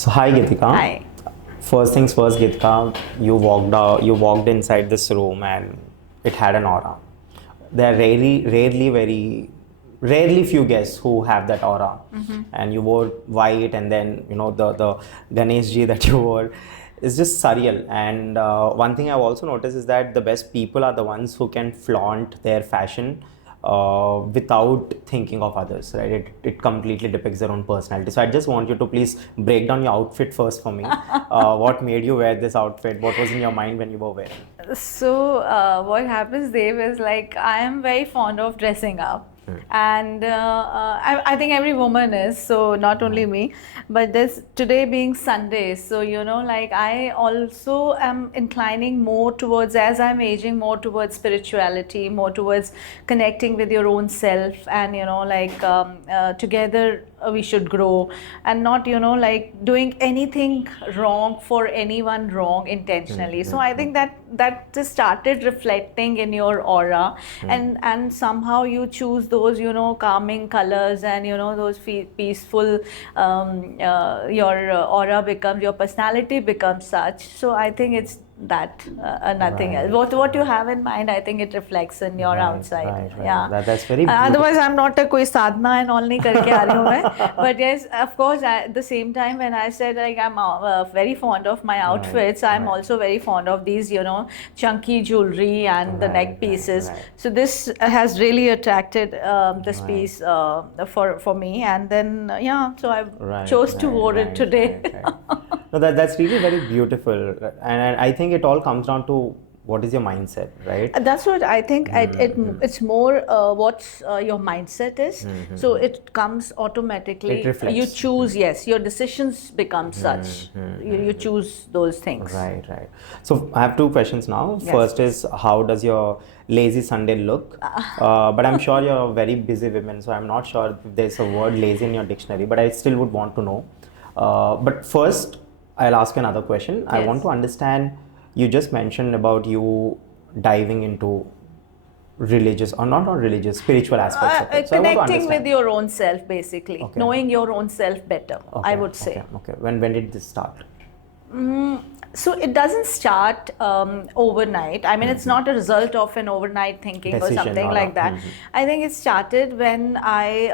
So hi Geetika. Hi. First things first, Geetika, you walked inside this room and it had an aura. There are rarely few guests who have that aura. And you wore white, and then the Ganesh ji that you wore is just surreal. And one thing I've also noticed is that the best people are the ones who can flaunt their fashion without thinking of others, right? It completely depicts their own personality. So I just want you to please break down your outfit first for me. What made you wear this outfit? What was in your mind when you were wearing it? So what happens, Dave, is like I am very fond of dressing up. And I think every woman is, so not only me, but this today being Sunday, so like I also am inclining more towards, as I'm aging, more towards spirituality, more towards connecting with your own self, and like together we should grow, and not like doing anything wrong for anyone wrong intentionally. So I think that just started reflecting in your aura, and somehow you choose those calming colors, and those peaceful, your aura becomes, your personality becomes such. So I think it's that, nothing Right. else. What you have in mind, I think it reflects in your outside. Right. Yeah. That's very beautiful. Otherwise I'm not a koi sadhana and all nahi karke aa rahi hu main. But yes, of course, at the same time, when I said like I'm very fond of my outfits, I'm also very fond of these chunky jewelry and the neck pieces. Right. So this has really attracted this piece for me, and then so I chose to wear it today. No, that's really very beautiful, and I think it all comes down to what is your mindset, right? That's what I think. It's more what your mindset is. So it comes automatically. It reflects. You choose, yes, your decisions become such. You choose those things. Right. So I have two questions now. Yes. First is, how does your lazy Sunday look? But I'm sure you're a very busy woman, so I'm not sure if there's a word lazy in your dictionary, but I still would want to know. But first, I'll ask you another question. I want to understand, you just mentioned about you diving into religious, or not religious, spiritual aspects of it. So Connecting with your own self, basically. Okay. Knowing your own self better, I would say. Okay. When did this start? So it doesn't start overnight. I mean, it's not a result of an overnight thinking Decision or something like that. I think it started when I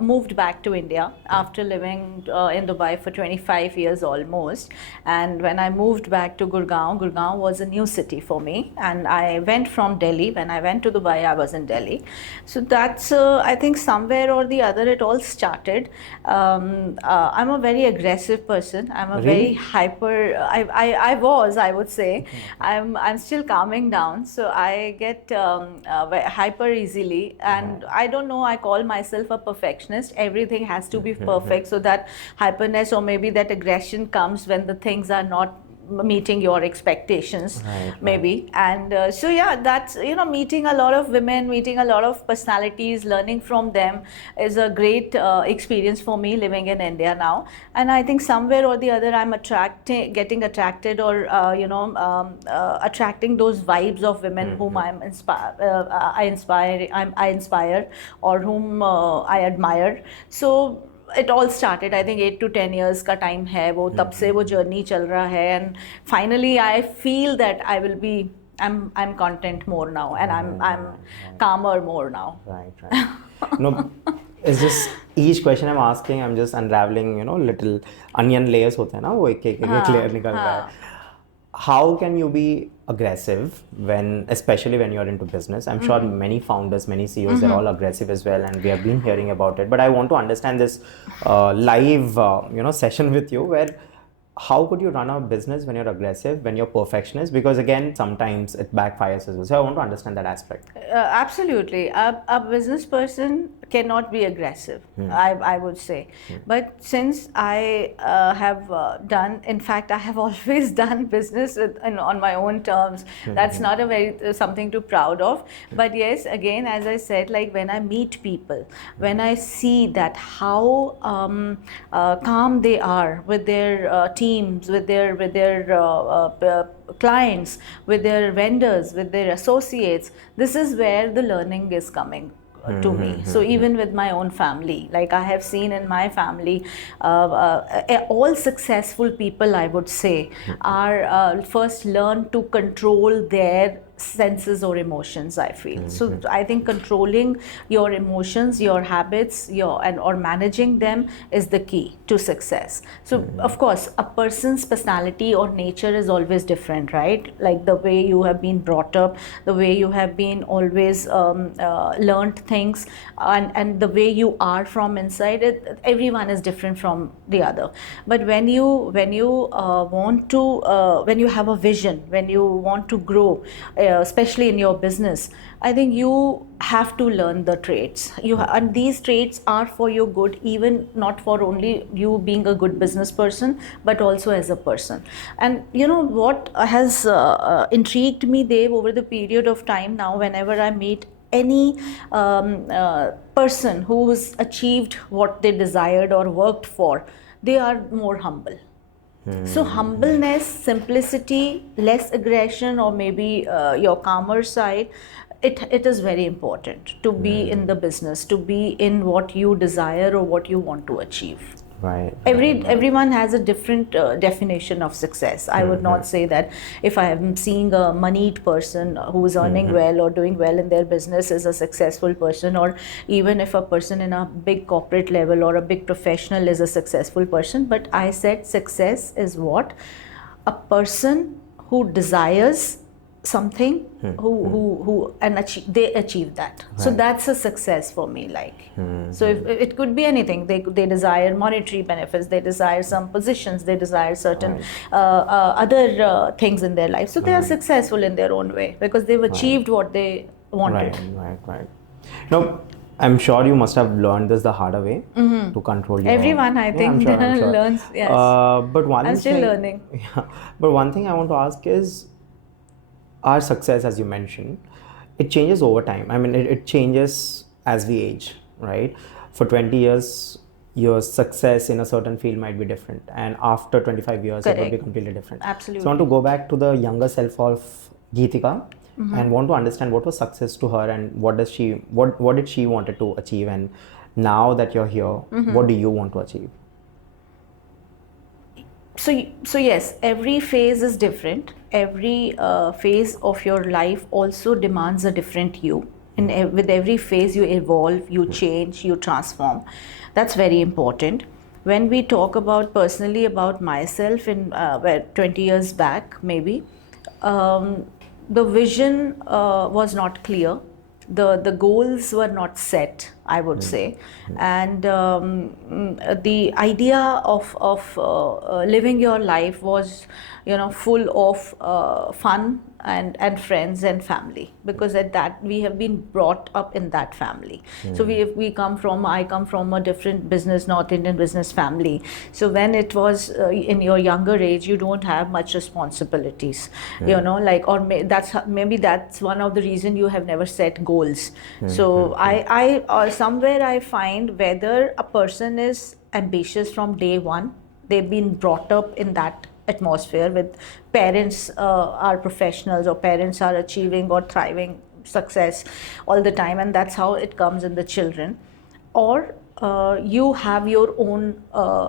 moved back to India after living in Dubai for 25 years almost. And when I moved back to Gurgaon was a new city for me. And I went from Delhi. When I went to Dubai, I was in Delhi. So that's, I think somewhere or the other, it all started. I'm a very aggressive person. I'm a very hyper. I would say. I'm still calming down, so I get hyper easily, and I don't know, I call myself a perfectionist. Everything has to be perfect, so that hyperness or maybe that aggression comes when the things are not meeting your expectations, maybe. And so that's meeting a lot of women, meeting a lot of personalities, learning from them is a great experience for me living in India now. And I think somewhere or the other I'm getting attracted, or attracting those vibes of women whom I inspire, or whom I admire. So it all started, I think 8 to 10 years का time है वो, तब से वो journey चल रहा है, and finally I feel that I'm content more now, and I'm calmer more now. Right. No, it's just each question I'm asking, I'm just unraveling, little onion layers होते हैं ना, वो एक layer निकल रहा है. How can you be aggressive especially when you're into business? I'm sure many founders, many CEOs, they're all aggressive as well, and we have been hearing about it. But I want to understand this live, session with you, where how could you run a business when you're aggressive, when you're perfectionist? Because again, sometimes it backfires as well. So I want to understand that aspect. Absolutely. A business person cannot be aggressive, I would say. But since I have done, in fact, I have always done business on my own terms. That's not something to proud of. But yes, again, as I said, like when I meet people, when I see that how calm they are with their teams, with their clients, with their vendors, with their associates, this is where the learning is coming to me. So even with my own family, like I have seen in my family, all successful people, I would say, are first learn to control their senses or emotions, I feel. So I think controlling your emotions, your habits, or managing them is the key to success. So of course a person's personality or nature is always different, right? Like the way you have been brought up, the way you have been always learned things, and the way you are from inside, everyone is different from the other. But when you want to when you have a vision, when you want to grow, especially in your business, I think you have to learn the traits. And these traits are for your good, even not for only you being a good business person, but also as a person. And you know what has intrigued me, Dave, over the period of time now, whenever I meet any person who's achieved what they desired or worked for, they are more humble. So humbleness, simplicity, less aggression, or maybe your calmer side, it is very important to be in the business, to be in what you desire or what you want to achieve. Right. Everyone has a different definition of success. I would not say that if I am seeing a moneyed person who is earning well or doing well in their business is a successful person, or even if a person in a big corporate level or a big professional is a successful person. But I said success is what? A person who desires something, who and they achieve that. So that's a success for me. Like, so if, it could be anything. They desire monetary benefits, they desire some positions, they desire certain other things in their life. So they are successful in their own way because they've achieved what they wanted. Right. Now, I'm sure you must have learned this the harder way to control your. Everyone, I think, I'm sure. learns. Yes. But I'm still learning. Yeah, but one thing I want to ask is, our success, as you mentioned, it changes over time. I mean, it changes as we age, right? For 20 years, your success in a certain field might be different, and after 25 years, Correct. it will be completely different. Absolutely. So I want to go back to the younger self of Geetika and want to understand what was success to her, and what did she wanted to achieve, and now that you're here, what do you want to achieve? So yes, every phase is different. Every phase of your life also demands a different you. And with every phase, you evolve, you change, you transform. That's very important. When we talk about personally about myself in 20 years back, maybe, the vision was not clear. The goals were not set, I would say, and the idea of living your life was, full of fun and friends and family, because at that we have been brought up in that family. So I come from a different business, North Indian business family. So when it was in your younger age, you don't have much responsibilities, maybe that's one of the reason you have never set goals. So I somewhere I find whether a person is ambitious from day one, they've been brought up in that atmosphere with parents are professionals, or parents are achieving or thriving success all the time, and that's how it comes in the children, or you have your own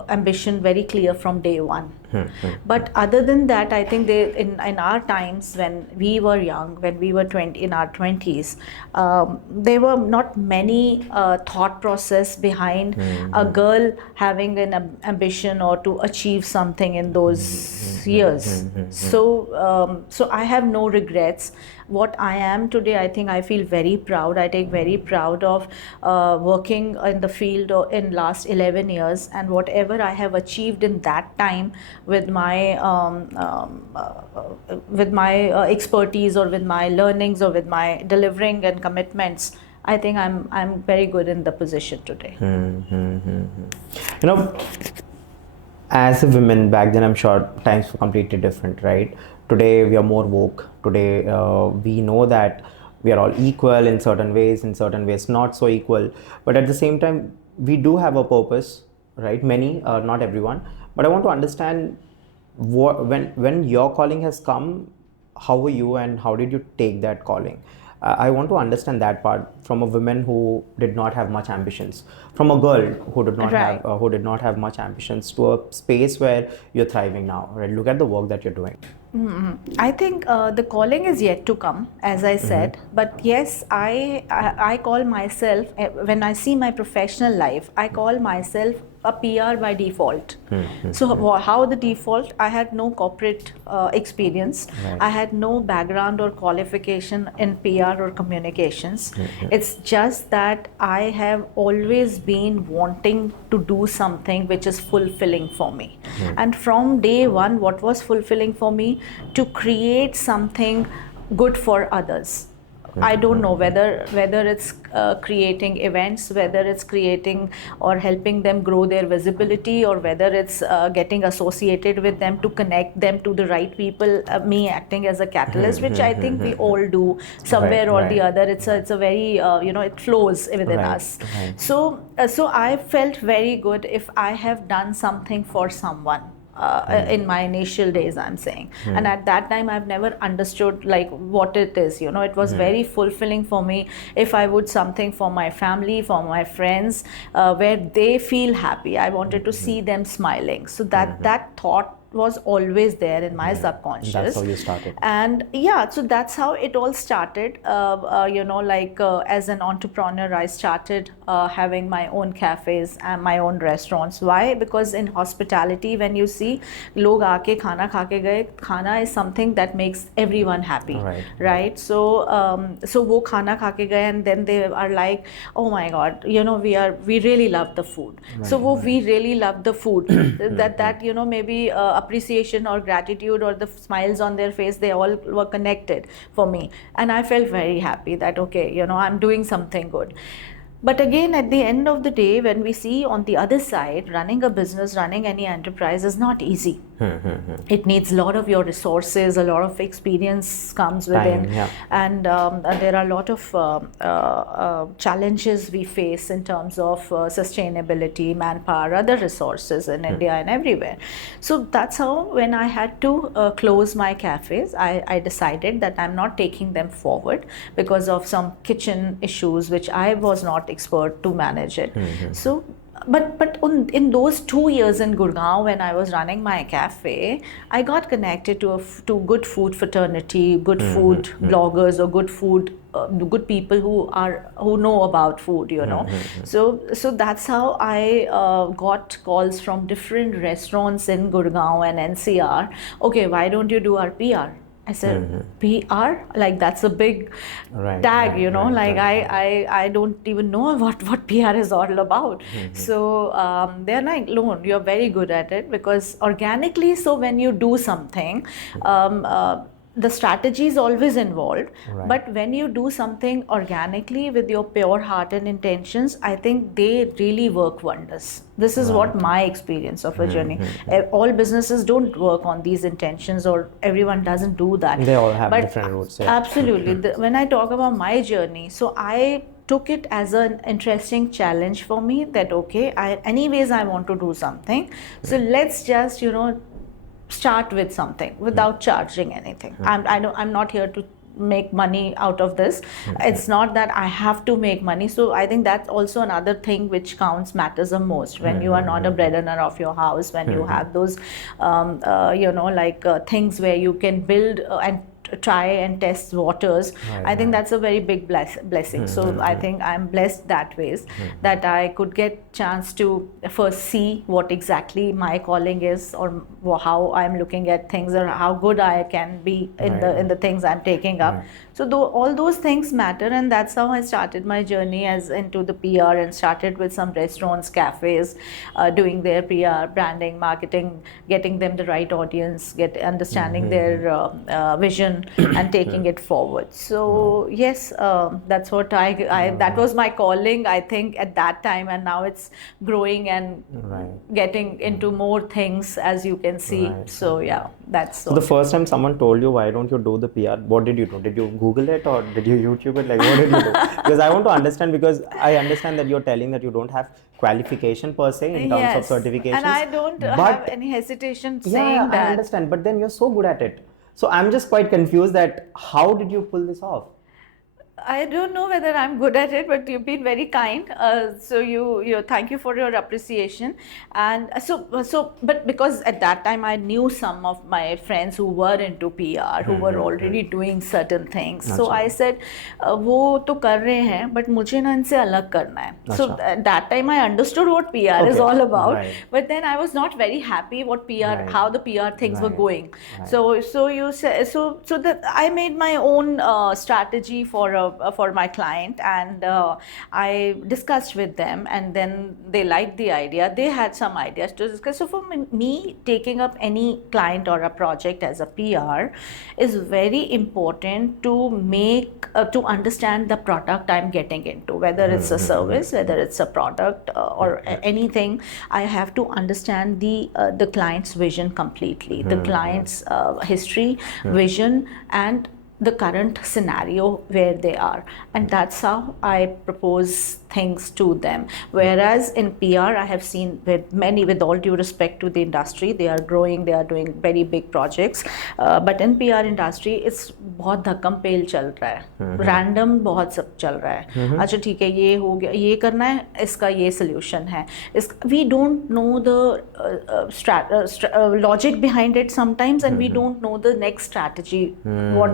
ambition very clear from day one. But other than that, I think in our times when we were young, when we were in our 20s, there were not many thought process behind a girl having an ambition or to achieve something in those years. So I have no regrets. What I am today, I think I feel very proud. I take very proud of working in the field in last 11 years, and whatever I have achieved in that time with my expertise, or with my learnings, or with my delivering and commitments, I think I'm very good in the position today. As a woman back then, I'm sure times were completely different, right? Today we are more woke. Today we know that we are all equal in certain ways not so equal. But at the same time, we do have a purpose, right? Many, not everyone. But I want to understand, when your calling has come, how were you and how did you take that calling? I want to understand that part from a woman who did not have much ambitions, from a girl who did not have much ambitions, to a space where you're thriving now. Right? Look at the work that you're doing. I think the calling is yet to come, as I said. But yes, I call myself, when I see my professional life, I call myself a PR by default. So how the default? I had no corporate experience. Right. I had no background or qualification in PR or communications. It's just that I have always been wanting to do something which is fulfilling for me. And from day one, what was fulfilling for me? To create something good for others. I don't know whether it's creating events, whether it's creating or helping them grow their visibility, or whether it's getting associated with them to connect them to the right people, me acting as a catalyst, which I think we all do somewhere or the other. It's a very it flows within us. So I felt very good if I have done something for someone. In my initial days, I'm saying, and at that time I've never understood like what it is. It was very fulfilling for me if I would something for my family, for my friends, where they feel happy. I wanted to see them smiling. So that thought was always there in my subconscious. That's how you started. And yeah, so that's how it all started. As an entrepreneur, I started having my own cafes and my own restaurants. Why? Because in hospitality, when you see log aake khana kha ke gaye, khana is something that makes everyone happy, right? So wo khana kha ke gaye, and then they are like, oh my God, we really love the food. We really love the food. that maybe appreciation or gratitude or the smiles on their face, they all were connected for me, and I felt very happy that okay, I'm doing something good. But again, at the end of the day, when we see on the other side, running a business, running any enterprise is not easy. It needs a lot of your resources, a lot of experience comes within, and there are a lot of challenges we face in terms of sustainability, manpower, other resources in India and everywhere. So that's how, when I had to close my cafes, I decided that I'm not taking them forward because of some kitchen issues which I was not expert to manage it. So but in those 2 years in Gurgaon, when I was running my cafe, I got connected to good food fraternity, good food bloggers, or good people who know about food, So that's how I got calls from different restaurants in Gurgaon and NCR. Okay, why don't you do our PR? I said, PR? Like, that's a big tag, I don't even know what PR is all about. So they're like, Loan, you're very good at it, because organically, so when you do something, the strategy is always involved, but when you do something organically with your pure heart and intentions, I think they really work wonders. This is what my experience of a journey. All businesses don't work on these intentions, or everyone doesn't do that. They all have different routes. Absolutely. When I talk about my journey, so I took it as an interesting challenge for me that, okay, anyways I want to do something. So let's just, start with something without charging anything. I'm not here to make money out of this. It's not that I have to make money. So I think that's also another thing which matters the most when you are not a breadwinner of your house, when you have those things where you can build and try and test waters. I think that's a very big blessing. So I think I'm blessed that ways, that I could get chance to first see what exactly my calling is, or how I'm looking at things, or how good I can be in the things I'm taking up. So all those things matter, and that's how I started my journey as into the PR, and started with some restaurants, cafes, doing their PR, branding, marketing, getting them the right audience, understanding their vision, and taking it forward. So yes, that's what that was my calling, I think, at that time, and now it's growing and getting into more things, as you can see. So yeah, that's so the first time someone told you, why don't you do the PR, what did you do? Did you Google it, or did you YouTube it? Like, what did you do? Because I want to understand, because I understand that you're telling that you don't have qualification per se in terms of certifications, and I don't have any hesitation saying that. I understand, but then you're so good at it. So I'm just quite confused that how did you pull this off? I don't know whether I'm good at it, but you've been very kind. So you thank you for your appreciation. And but because at that time I knew some of my friends who were into PR, who were already doing certain things. So I said, वो तो कर रहे हैं, but मुझे ना इनसे अलग करना है. So at that time I understood what PR is all about, but then I was not very happy what PR, how the PR things were going. So you say, so that I made my own strategy for my client, and I discussed with them, and then they liked the idea. They had some ideas to discuss. So for me, taking up any client or a project as a PR is very important to make to understand the product I'm getting into, whether it's a service, whether it's a product or anything. I have to understand the client's vision completely, the client's history, vision, and the current scenario where they are, and that's how I propose things to them. Whereas in PR, I have seen with all due respect to the industry, they are growing, they are doing very big projects, but in PR industry it's बहुत धक्कम पेल चल रहा है, random बहुत सब चल रहा है. अच्छा ठीक है, ये हो गया, ये करना है, इसका ये solution है. We don't know the logic behind it sometimes, and we don't know the next strategy, or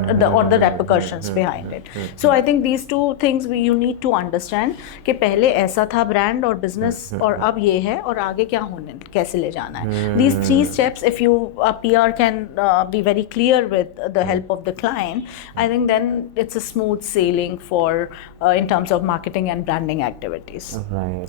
the repercussions behind it. So I think these two things you need to understand कि पहले ऐसा था brand और business, और अब ये है, और आगे क्या होने, कैसे ले जाना है. These three steps, if a PR can be very clear with the help of the client, I think then it's a smooth sailing for in terms of marketing and branding activities.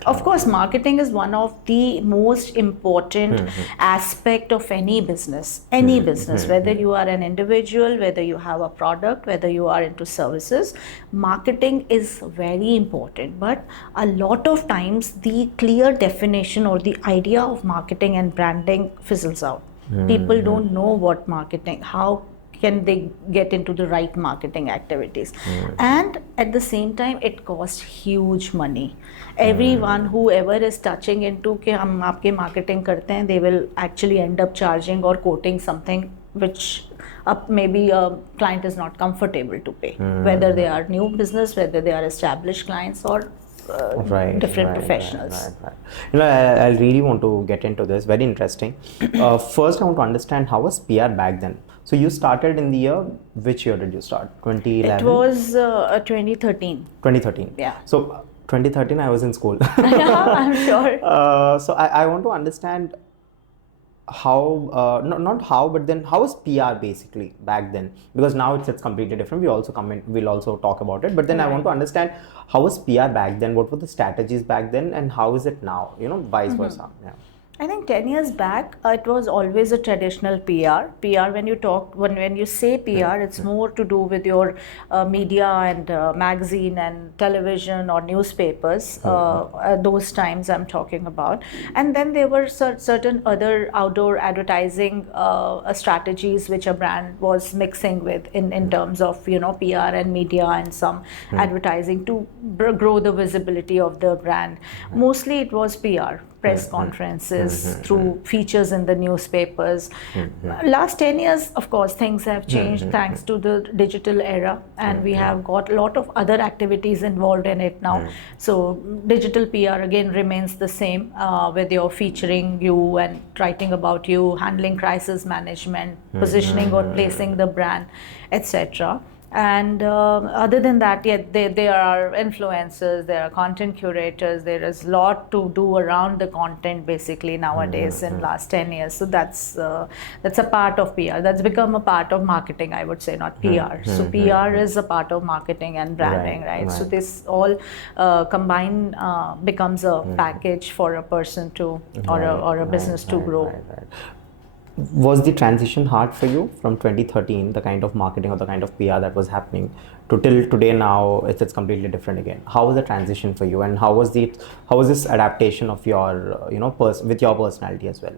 Of course, marketing is one of the most important aspect of any business. Any business, whether you are an individual, whether you have a product, whether you are into services, marketing is very important. But a lot of times the clear definition or the idea of marketing and branding fizzles out. People don't know what marketing, how can they get into the right marketing activities, and at the same time it costs huge money. Everyone, whoever is touching into कि हम आपके marketing करते हैं, they will actually end up charging or quoting something which maybe a client is not comfortable to pay, whether they are new business, whether they are established clients, or different professionals. You know, I really want to get into this. Very interesting. First, I want to understand how was PR back then. So you started in the year, which year did you start? 2011? It was 2013. 2013. Yeah. So 2013, I was in school. Yeah, I'm sure. So I want to understand how, not how, but then how was PR basically back then? Because now it's completely different. We'll also talk about it. But then I want to understand how was PR back then? What were the strategies back then, and how is it now? You know, vice versa. Yeah. I think 10 years back, it was always a traditional PR. PR, when you say PR, it's more to do with your media and magazine and television or newspapers. Those times I'm talking about. And then there were certain other outdoor advertising strategies which a brand was mixing with in terms of, you know, PR and media and some advertising to grow the visibility of the brand. Mostly it was PR. Press conferences, through features in the newspapers. Last 10 years, of course, things have changed thanks to the digital era, and we have got a lot of other activities involved in it now. So digital PR again remains the same, where you're featuring you and writing about you, handling crisis management, positioning or placing the brand, etc. And other than that, there are influencers, there are content curators, there is a lot to do around the content basically nowadays in last 10 years. So that's a part of PR. That's become a part of marketing, I would say, not PR. So PR is a part of marketing and branding, right? So this all combined becomes a package for a person to, or a business to grow. Was the transition hard for you from 2013, the kind of marketing or the kind of PR that was happening, to till today now? It's completely different again. How was the transition for you, and how was this adaptation of your with your personality as well?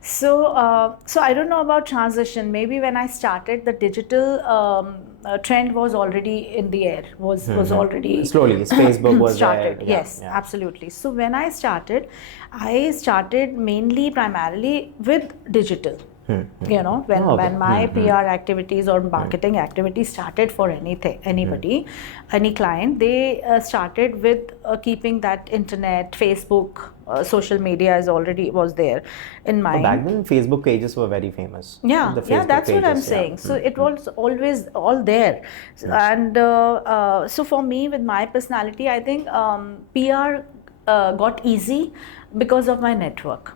So I don't know about transition. Maybe when I started, the digital trend was already in the air. Was already slowly. Facebook was started. there. Yes, absolutely. So when I started primarily with digital. You know, when my PR activities or marketing activities started for anybody, any client, they started with keeping that internet, Facebook, social media was there in mind. Back then, Facebook pages were very famous. Yeah, that's what I'm saying. So it was always all there. And so for me, with my personality, I think PR got easy because of my network.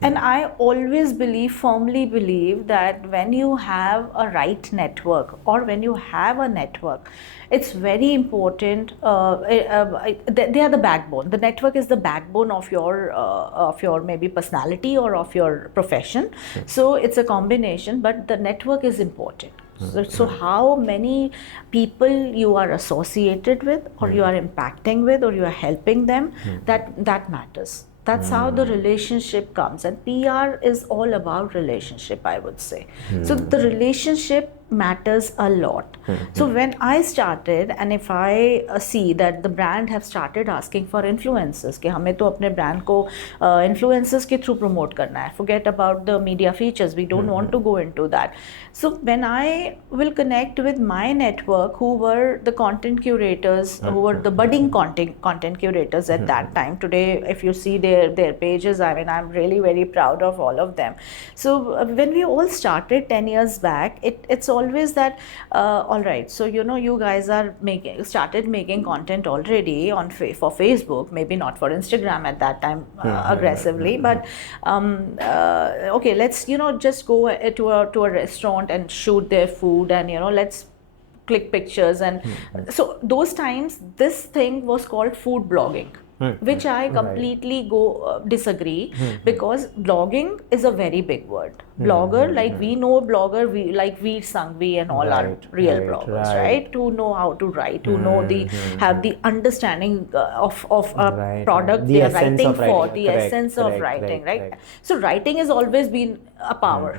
And I always firmly believe that when you have a right network, or when you have a network, it's very important. They are the backbone. The network is the backbone of your maybe personality or of your profession. So it's a combination, but the network is important. So how many people you are associated with, or you are impacting with, or you are helping them, that matters. That's how the relationship comes. And PR is all about relationship, I would say. So the relationship matters a lot. So when I started, and if I see that the brand have started asking for influencers, कि हमें तो अपने brand को influencers के through promote करना है. Forget about the media features. We don't want to go into that. So when I will connect with my network, who were the content curators, who were the budding content curators at that time. Today, if you see their pages, I mean, I'm really very proud of all of them. So when we all started 10 years back, it's always that all right, so you know, you guys are started making content already for Facebook, maybe not for Instagram at that time aggressively, but okay, let's, you know, just go to a restaurant and shoot their food, and you know, let's click pictures. And so those times this thing was called food blogging, which I completely disagree, because blogging is a very big word. Blogger, like we know blogger, we like Veer Sangvi and all are real bloggers, right? To know how to write, to know have the understanding of a product they are writing for, the essence of writing, right? So writing has always been a power,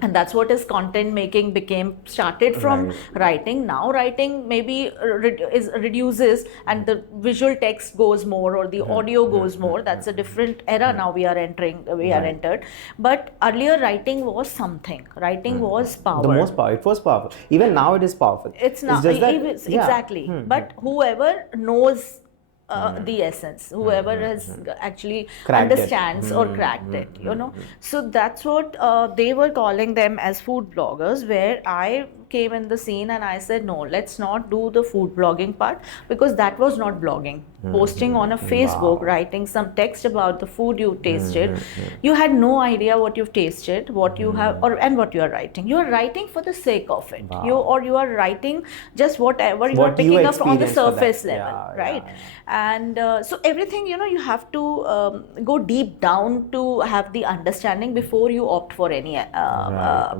and that's what is content making started from writing. Now writing maybe reduces, and the visual text goes more, or the audio goes more. That's a different era now we are entered. But earlier writing was something. Writing was power. The most power. It was powerful. Even now it is powerful. It's not exactly. But whoever knows the essence, whoever has actually understands or cracked it, you know. So that's what they were calling them as food bloggers, where I came in the scene and I said, no, let's not do the food blogging part, because that was not blogging. Posting on a Facebook, writing some text about the food you tasted, you had no idea what you've tasted, what you have, and what you are writing. You are writing for the sake of it. You are writing just whatever you are picking up on the surface level, right? And so everything, you know, you have to go deep down to have the understanding before you opt for any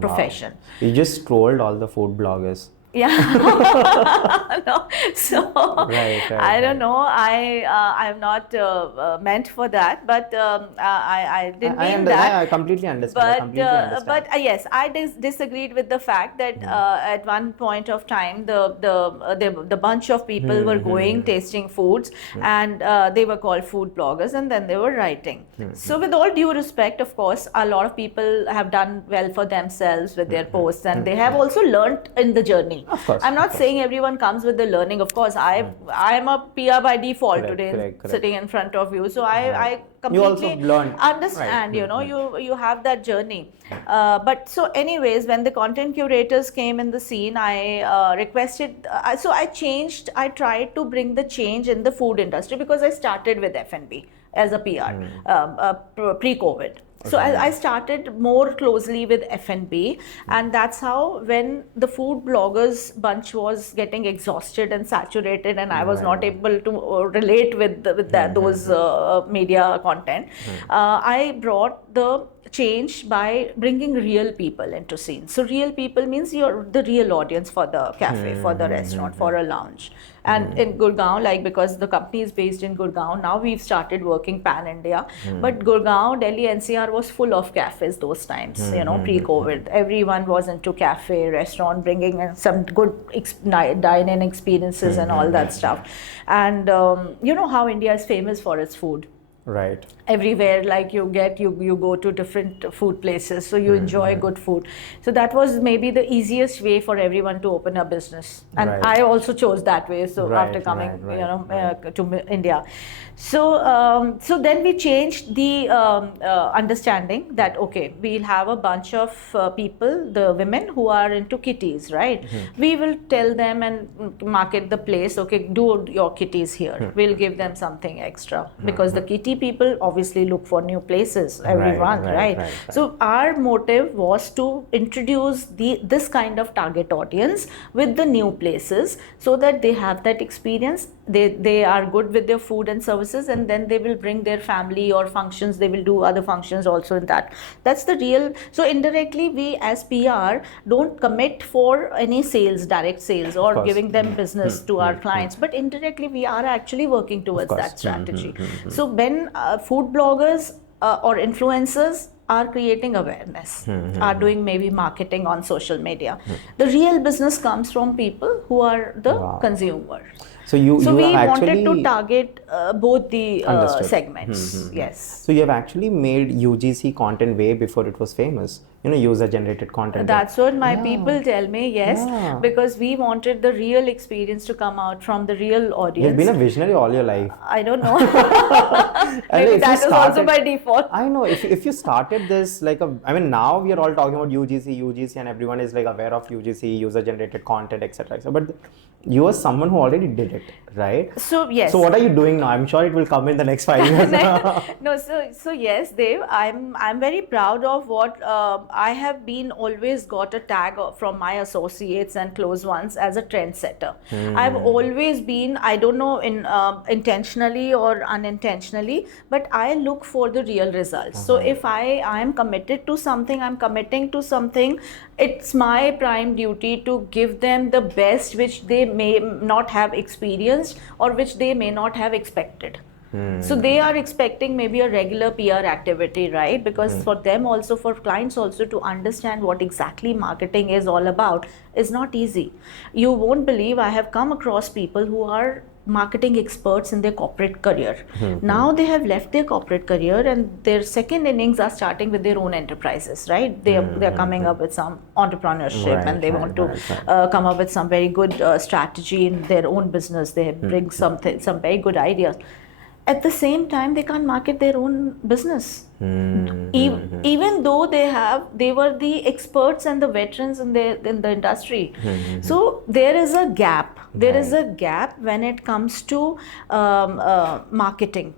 profession. You just trolled all the food bloggers. Yeah. No. So I don't know. I'm not meant for that, but I didn't mean that. I completely understand. But yes, I disagreed with the fact that at one point of time the bunch of people were going tasting foods, and they were called food bloggers, and then they were writing. So with all due respect, of course, a lot of people have done well for themselves with their posts, and they have also learnt in the journey. Of course, I'm not saying everyone comes with the learning. Of course, I am a PR by default today, sitting in front of you. So I completely understand. You know, you have that journey. But so, anyways, when the content curators came in the scene, I requested. So I changed. I tried to bring the change in the food industry, because I started with F&B as a PR pre-COVID. So I started more closely with F&B, and that's how, when the food bloggers bunch was getting exhausted and saturated, and I was not able to relate with those media content, I brought the change by bringing real people into scene. So real people means you're the real audience for the cafe, for the restaurant, for a lounge. And in Gurgaon, like, because the company is based in Gurgaon, now we've started working pan-India. But Gurgaon, Delhi, NCR was full of cafes those times, you know, pre-COVID. Everyone was into cafe, restaurant, bringing in some good dine-in experiences and all that stuff. And you know how India is famous for its food. Right. Everywhere, like you go to different food places, so you enjoy good food. So that was maybe the easiest way for everyone to open a business, and Right. I also chose that way. So Right, after coming right. to India, so then we changed the understanding that okay, we'll have a bunch of people, the women who are into kitties, right? We will tell them and market the place, okay, do your kitties here, we'll give them something extra, because the kitty people obviously look for new places every month, right? So our motive was to introduce this kind of target audience with the new places, so that they have that experience, they are good with their food and services, and then they will bring their family or functions, they will do other functions also in that. That's the real. So indirectly, we as PR don't commit for any sales, direct sales, or giving them business to our clients, but indirectly we are actually working towards that strategy. So when food bloggers or influencers are creating awareness, are doing maybe marketing on social media, the real business comes from people who are the consumers. So you we have wanted actually to target both the segments. Yes. So you have actually made UGC content way before it was famous. User generated content. That's what my people tell me, yes, because we wanted the real experience to come out from the real audience. You've been a visionary all your life. I don't know. Maybe that is also by default. I know. If you started this now we are all talking about UGC, and everyone is like aware of UGC, user generated content, etc. But you are someone who already did it, right? So yes. So what are you doing now? I'm sure it will come in the next 5 years. No, so yes, Dev, I'm very proud of what I have been always got a tag from my associates and close ones as a trendsetter. I've always been, I don't know, intentionally or unintentionally, but I look for the real results. So if I am committed to something, I'm committing to something, it's my prime duty to give them the best which they may not have experienced or which they may not have expected. So they are expecting maybe a regular PR activity, right? Because for them also, for clients also, to understand what exactly marketing is all about is not easy. You won't believe, I have come across people who are marketing experts in their corporate career. Now they have left their corporate career and their second innings are starting with their own enterprises, right? They're coming up with some entrepreneurship and they want to come up with some very good strategy in their own business. They bring some very good ideas. At the same time, they can't market their own business. Even though they were the experts and the veterans in the industry. So there is a gap. There is a gap when it comes to marketing.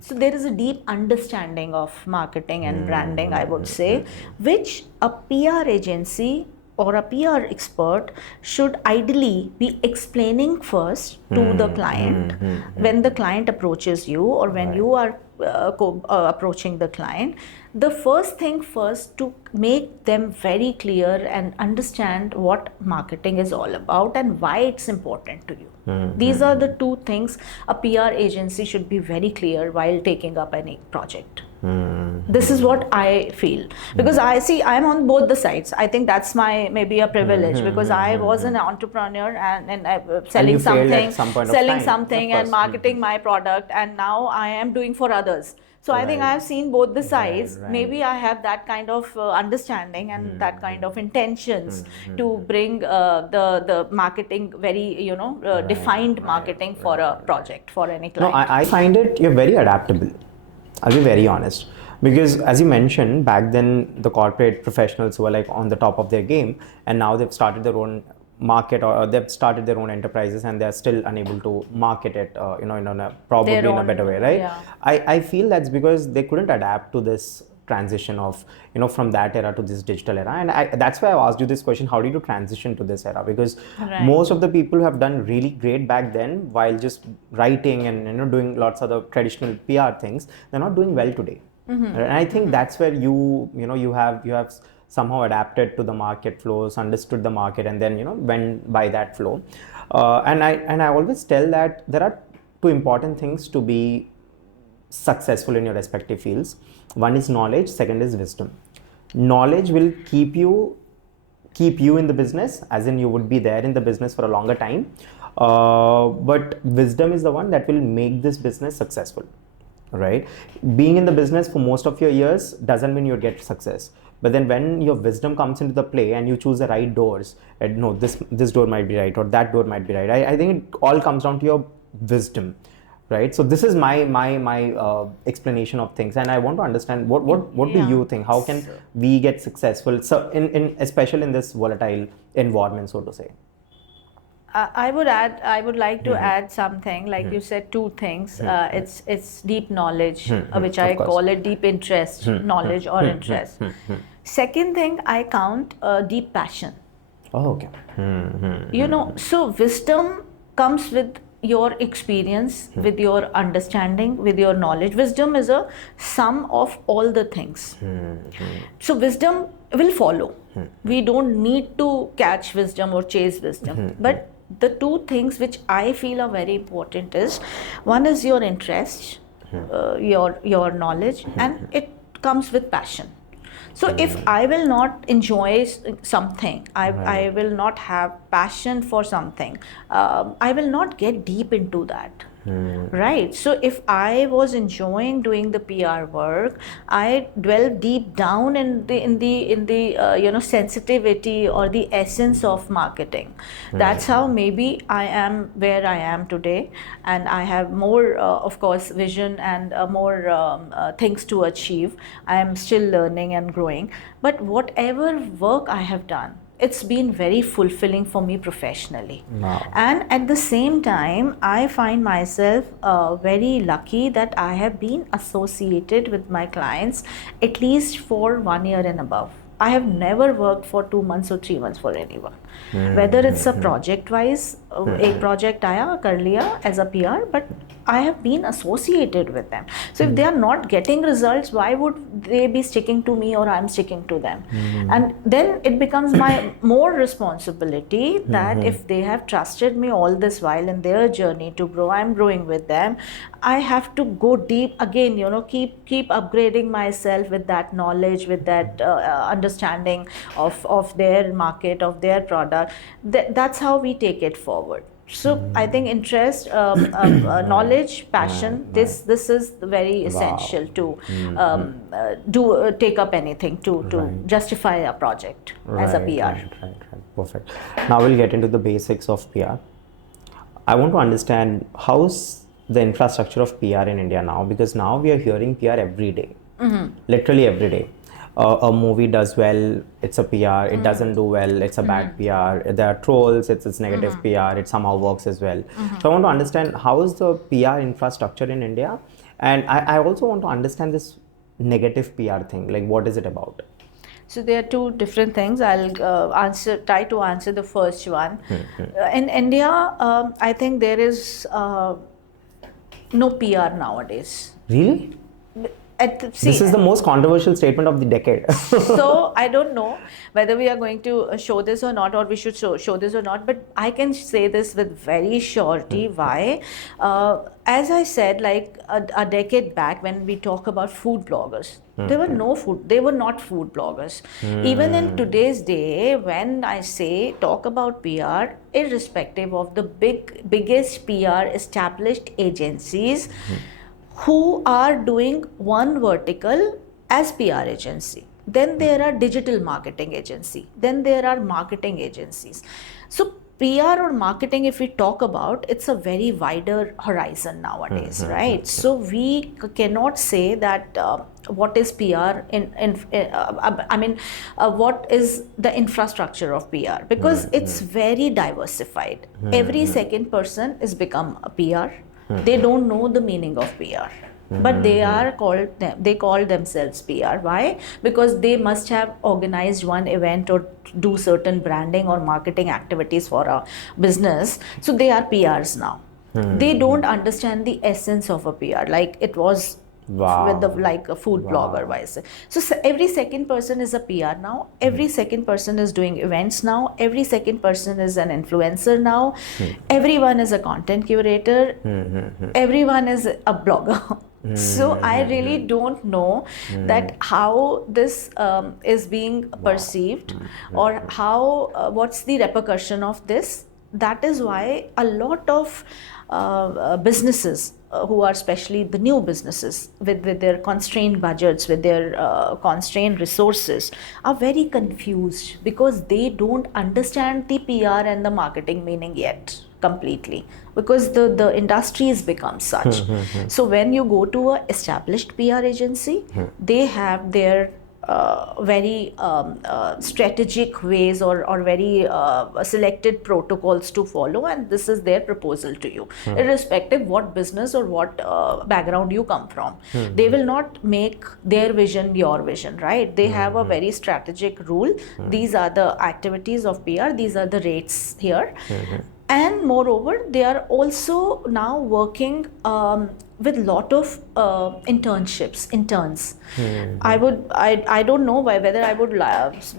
So there is a deep understanding of marketing and branding, I would say, which a PR agency or a PR expert should ideally be explaining first to the client when the client approaches you, or when you are approaching the client. The first thing first, to make them very clear and understand what marketing is all about and why it's important to you. These are the two things a PR agency should be very clear while taking up any project. This is what I feel, because I'm on both the sides. I think that's my maybe a privilege, because I was an entrepreneur and selling something and marketing my product, and now I am doing for others. So I think I have seen both the sides. Maybe I have that kind of understanding and that kind of intentions to bring the marketing very defined marketing for a project, for any client. No, I find it you're very adaptable. I'll be very honest, because as you mentioned, back then the corporate professionals were like on the top of their game, and now they've started their own market, or they've started their own enterprises, and they're still unable to market it in a better way, right? Yeah. I feel that's because they couldn't adapt to this transition of from that era to this digital era, and that's why I asked you this question: how did you transition to this era? Because most of the people who have done really great back then while just writing and doing lots of the traditional PR things, they're not doing well today. And I think that's where you have somehow adapted to the market flows, understood the market, and then went by that flow. And I always tell that there are two important things to be successful in your respective fields. One is knowledge, second is wisdom. Knowledge will keep you in the business, as in you would be there in the business for a longer time, but wisdom is the one that will make this business successful. right? Being in the business for most of your years doesn't mean you get success. But then when your wisdom comes into the play and you choose the right doors, and no, this door might be right or that door might be right. I think it all comes down to your wisdom, right? So this is my explanation of things, and I want to understand what do you think? How can we get successful? So in especially in this volatile environment, so to say. I would like to add something, like you said, two things. It's deep knowledge, which I call it deep interest, knowledge or interest. Second thing, I count deep passion. Oh, okay. You know, so wisdom comes with your experience, with your understanding, with your knowledge. Wisdom is a sum of all the things. So wisdom will follow. We don't need to catch wisdom or chase wisdom. But the two things which I feel are very important is, one is your interest, your knowledge, and it comes with passion. So if I will not enjoy something, I will not have passion for something, I will not get deep into that. Right. So if I was enjoying doing the PR work, I dwell deep down in the sensitivity or the essence of marketing. That's how maybe I am where I am today, and I have more, of course, vision and more things to achieve. I am still learning and growing. But whatever work I have done, it's been very fulfilling for me professionally. Wow. And at the same time, I find myself very lucky that I have been associated with my clients at least for 1 year and above. I have never worked for 2 months or 3 months for anyone. Whether it's a project wise, एक project आया कर लिया as a PR, but I have been associated with them. So if they are not getting results, why would they be sticking to me or I'm sticking to them? And then it becomes my more responsibility that if they have trusted me all this while in their journey to grow, I'm growing with them. I have to go deep again, keep upgrading myself with that knowledge, with that understanding of their market, of their product. That's how we take it forward. So I think interest, knowledge, passion. This is very essential to take up anything to justify a project as a PR. Right. Perfect. Now we'll get into the basics of PR. I want to understand how's the infrastructure of PR in India now, because now we are hearing PR every day, literally every day. A movie does well, it's a PR. It doesn't do well, it's a bad PR. There are trolls, it's negative PR. It somehow works as well. So I want to understand how is the PR infrastructure in India, and I also want to understand this negative PR thing. Like, what is it about? So there are two different things. I'll try to answer the first one. In India, I think there is no PR nowadays. Really? This is the most controversial statement of the decade. So I don't know whether we are going to show this or not, or we should show this or not, but I can say this with very surety. Why? As I said, like a decade back, when we talk about food bloggers, they were not food bloggers. Even in today's day, when I say talk about PR, irrespective of the biggest PR established agencies, who are doing one vertical as PR agency. Then there are digital marketing agency. Then there are marketing agencies. So PR or marketing, if we talk about, it's a very wider horizon nowadays, right? So we cannot say that what is PR what is the infrastructure of PR, because it's very diversified. Every second person is become a PR. They don't know the meaning of PR, but they call themselves PR. Why? Because they must have organized one event or do certain branding or marketing activities for a business. So they are PRs now. They don't understand the essence of a PR, like it was with a food blogger wise. So every second person is a PR now. Every second person is doing events now. Every second person is an influencer now. Everyone is a content curator. Everyone is a blogger. So I really don't know that how this is being perceived, or how what's the repercussion of this. That is why a lot of businesses who are especially the new businesses with their constrained budgets, with their constrained resources, are very confused because they don't understand the PR and the marketing meaning yet completely, because the industry has become such. So when you go to a established PR agency, they have their very strategic ways or very selected protocols to follow, and this is their proposal to you, irrespective what business or what background you come from. They will not make their vision your vision, right? They have a very strategic rule. These are the activities of PR, these are the rates here. And moreover, they are also now working with lot of interns. I don't know whether I would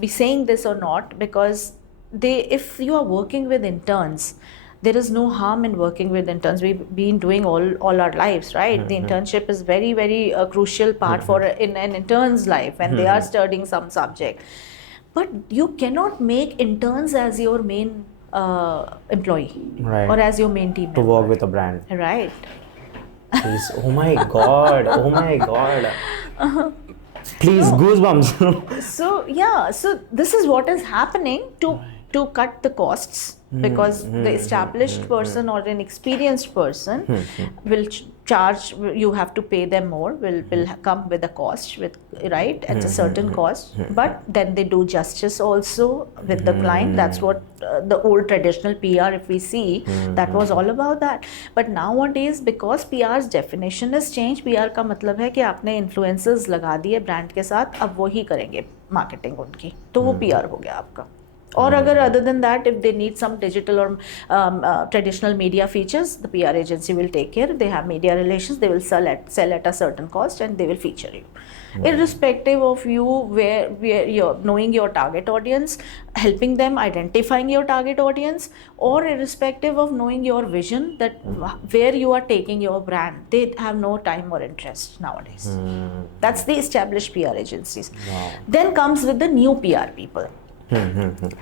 be saying this or not, because if you are working with interns, there is no harm in working with interns. We've been doing all our lives, right? The internship is very, very crucial part for in an intern's life when they are studying some subject. But you cannot make interns as your main employee, right, or as your main team to member. work with a brand, Right. please. Oh my god, please, goosebumps. So this is what is happening to cut the costs, because the established person or an experienced person will charge, you have to pay them more, will come with a cost, with right at a certain cost, but then they do justice also with the client. That's what the old traditional PR, if we see, that was all about that. But nowadays, because PR's definition has changed, PR का मतलब है कि आपने influencers लगा दिए brand के साथ, अब वो ही करेंगे marketing उनकी, तो वो PR हो गया आपका. Or other than that, if they need some digital or traditional media features, the PR agency will take care. They have media relations, they will sell at a certain cost, and they will feature you. Irrespective of you, where you're knowing your target audience, helping them identifying your target audience, or irrespective of knowing your vision, that where you are taking your brand, they have no time or interest nowadays. That's the established PR agencies. Wow. Then comes with the new PR people,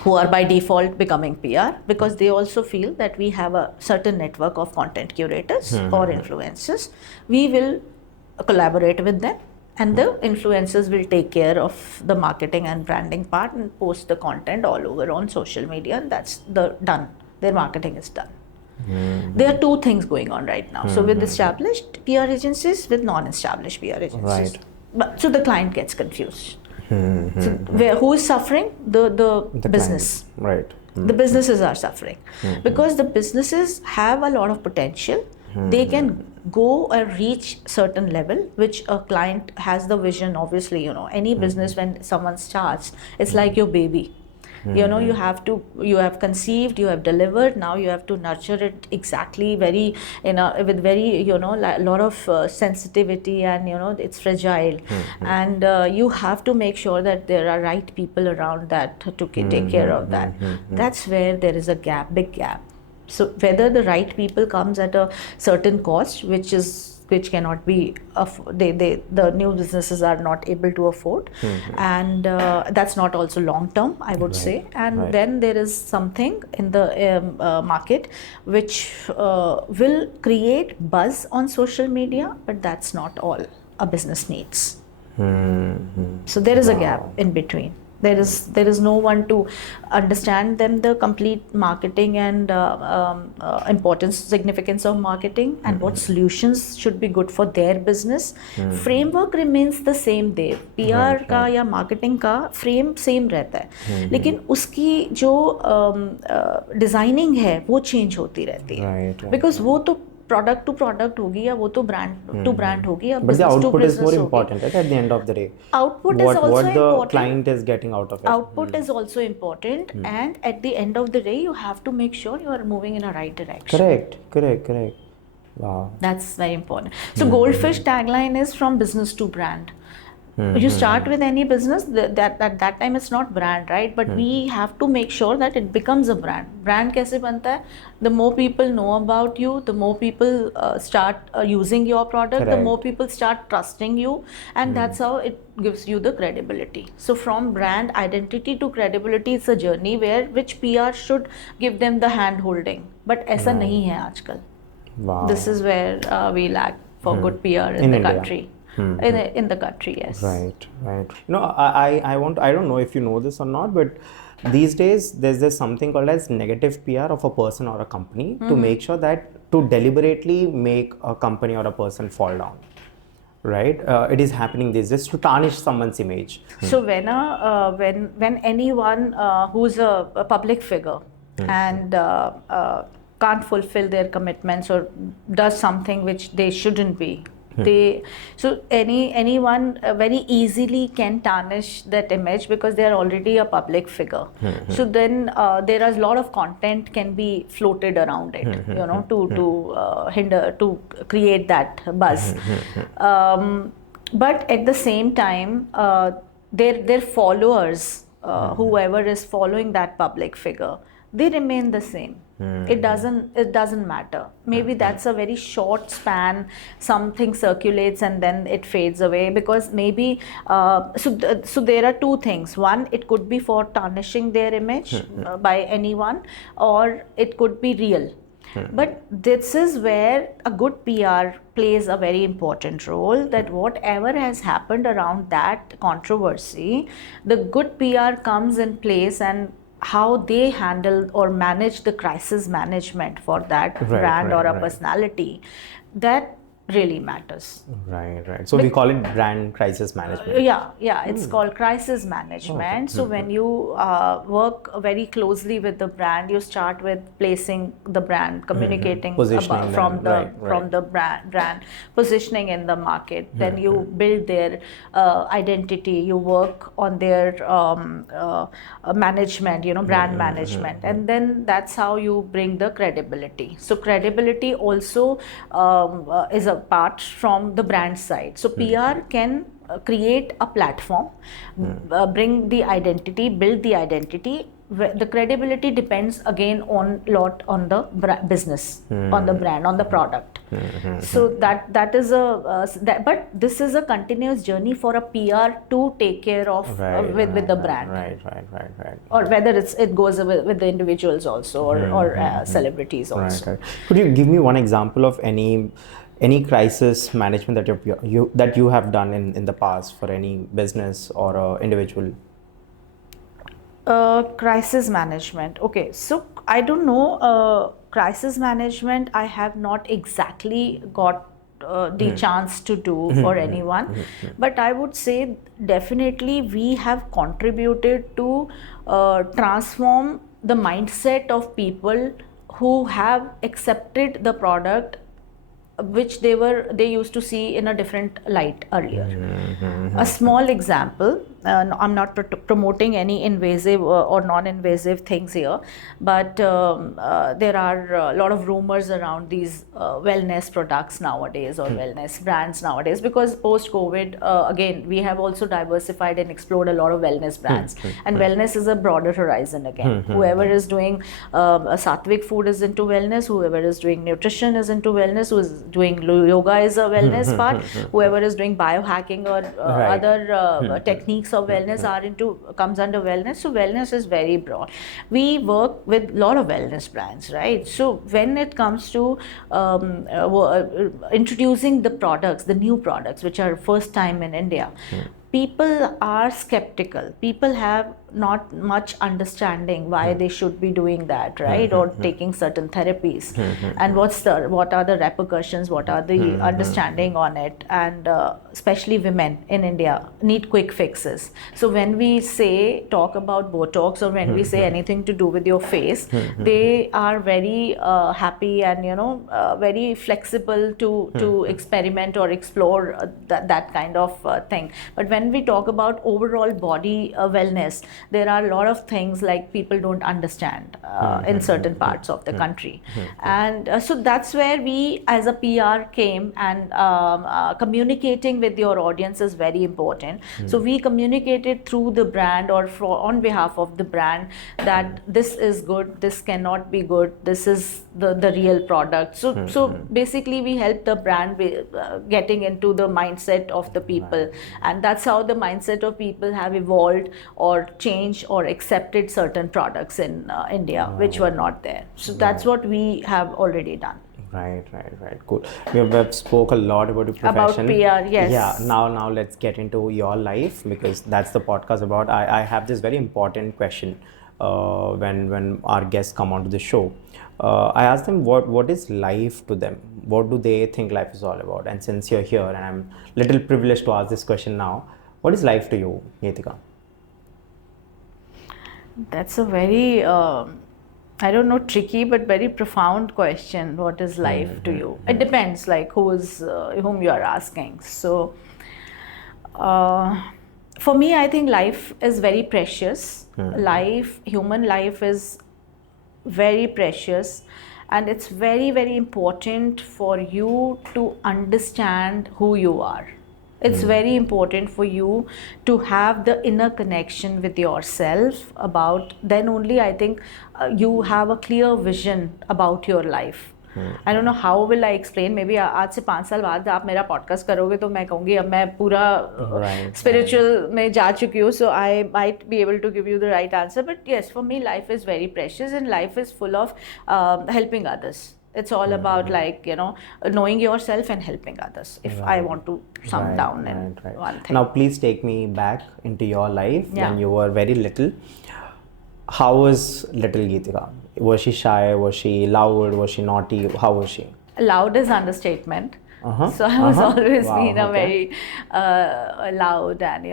who are by default becoming PR, because they also feel that we have a certain network of content curators or influencers. We will collaborate with them, and the influencers will take care of the marketing and branding part and post the content all over on social media, and that's done. Their marketing is done. There are two things going on right now. So with established PR agencies, with non-established PR agencies. Right. So the client gets confused. So who is suffering? The business. Client. Right. The businesses are suffering because the businesses have a lot of potential. They can go and reach certain level, which a client has the vision. Obviously, any business, when someone starts, it's like your baby. You have conceived, you have delivered, now you have to nurture it exactly with very lot of sensitivity, and it's fragile, and you have to make sure that there are right people around that to take care of that. That's where there is a big gap. So whether the right people comes at a certain cost, which cannot be, the new businesses are not able to afford, and that's not also long term, I would say. And then there is something in the market which will create buzz on social media, but that's not all a business needs. So there is a gap in between. There is no one to understand them the complete marketing and significance of marketing, and what solutions should be good for their business. Framework remains the same there. PR का या marketing का frame same रहता है, लेकिन उसकी जो designing है वो change होती रहती है, because वो तो product to product होगी, या वो तो brand to brand होगी, या but the business to output is business more होगी. important, right? At the end of the day, Output is also what the important. client is getting out of it. Output is also important, and at the end of the day, you have to make sure you are moving in a right direction. Correct. Wow. That's very important. So GoldFish tagline is from business to brand. You start with any business, that time it's not brand, right? But we have to make sure that it becomes a brand. Brand कैसे बनता है? The more people know about you, the more people start using your product, the more people start trusting you, and that's how it gives you the credibility. So from brand identity to credibility, it's a journey which PR should give them the hand holding. But ऐसा नहीं है आजकल. Wow. This is where we lack for good PR in the India. country. In the country, yes. Right. I don't know if you know this or not, but these days there's something called as negative PR of a person or a company to make sure that to deliberately make a company or a person fall down. Right, it is happening these days to tarnish someone's image. So when anyone who's a public figure and can't fulfill their commitments or does something which they shouldn't be, anyone very easily can tarnish that image because they are already a public figure. So then there is a lot of content can be floated around it, to create that buzz. But at the same time, their followers, whoever is following that public figure, they remain the same. It doesn't matter. Maybe that's a very short span. Something circulates and then it fades away because maybe. So there are two things. One, it could be for tarnishing their image by anyone, or it could be real. But this is where a good PR plays a very important role, that whatever has happened around that controversy, the good PR comes in place, and how they handle or manage the crisis management for that brand or a personality, that really matters. Right. So we call it brand crisis management. Yeah, it's called crisis management. So when you work very closely with the brand, you start with placing the brand, communicating from the brand positioning in the market. Then you build their identity. You work on their management, brand management, and then that's how you bring the credibility. So credibility also is apart from the brand side. So PR can create a platform, bring the identity, build the identity. The credibility depends again on the business, on the brand, on the product. So that is but this is a continuous journey for a PR to take care of with the brand. Right. Or whether it goes with the individuals also, or celebrities also. Right. Could you give me one example of any crisis management that you have done in the past for any business or individual? Crisis management. Okay, so I don't know. Crisis management, I have not exactly got the chance to do for anyone, but I would say definitely we have contributed to transform the mindset of people who have accepted the product which they used to see in a different light earlier. A small example, I'm not promoting any invasive or non-invasive things here, but there are a lot of rumors around these wellness products nowadays, or wellness brands nowadays, because post-COVID, again, we have also diversified and explored a lot of wellness brands, and wellness is a broader horizon again. Whoever is doing sattvic food is into wellness, whoever is doing nutrition is into wellness, who is doing yoga is a wellness part, whoever is doing biohacking or other techniques of wellness comes under wellness. So wellness is very broad. We work with a lot of wellness brands, right? So when it comes to introducing the new products which are first time in India, people are skeptical. People have not much understanding why they should be doing that, right? Or taking certain therapies, and what are the repercussions, what are the understanding on it, and especially women in India need quick fixes. So when we talk about Botox, or when we say anything to do with your face, they are very happy and very flexible to experiment or explore that kind of thing. But when we talk about overall body wellness, there are a lot of things like people don't understand in certain parts of the country. And so that's where we as a PR came, and communicating with your audience is very important. So we communicated through the brand, or on behalf of the brand, that this is good, this cannot be good, this is the real product. So basically we help the brand getting into the mindset of the people, and that's how the mindset of people have evolved or changed or accepted certain products in India which were not there. So that's what we have already done. Right. Cool. We have spoke a lot about your profession. About PR, yes. Yeah. Now let's get into your life, because that's the podcast about. I have this very important question when our guests come onto the show. I ask them what is life to them. What do they think life is all about? And since you're here, and I'm little privileged to ask this question now, what is life to you, Geetika? That's a very, I don't know, tricky but very profound question. What is life to you? It depends, like whom you are asking. So, for me, I think life is very precious. Human life is very precious, and it's very, very important for you to understand who you are. It's very important for you to have the inner connection with yourself. About then only I think you have a clear vision about your life. I don't know how will I explain. Maybe आज से 5 साल बाद आप मेरा podcast करोगे तो मैं कहूँगी अब मैं पूरा spiritual में जा चुकी हूँ, so I might be able to give you the right answer. But yes, for me life is very precious, and life is full of helping others. It's all about knowing yourself and helping others. If I want to sum down in one thing. Now please take me back into your life when you were very little. How was little Geetika? Was she shy? Was she loud? Was she naughty? How was she? Loud is understatement. So I was always been a very loud and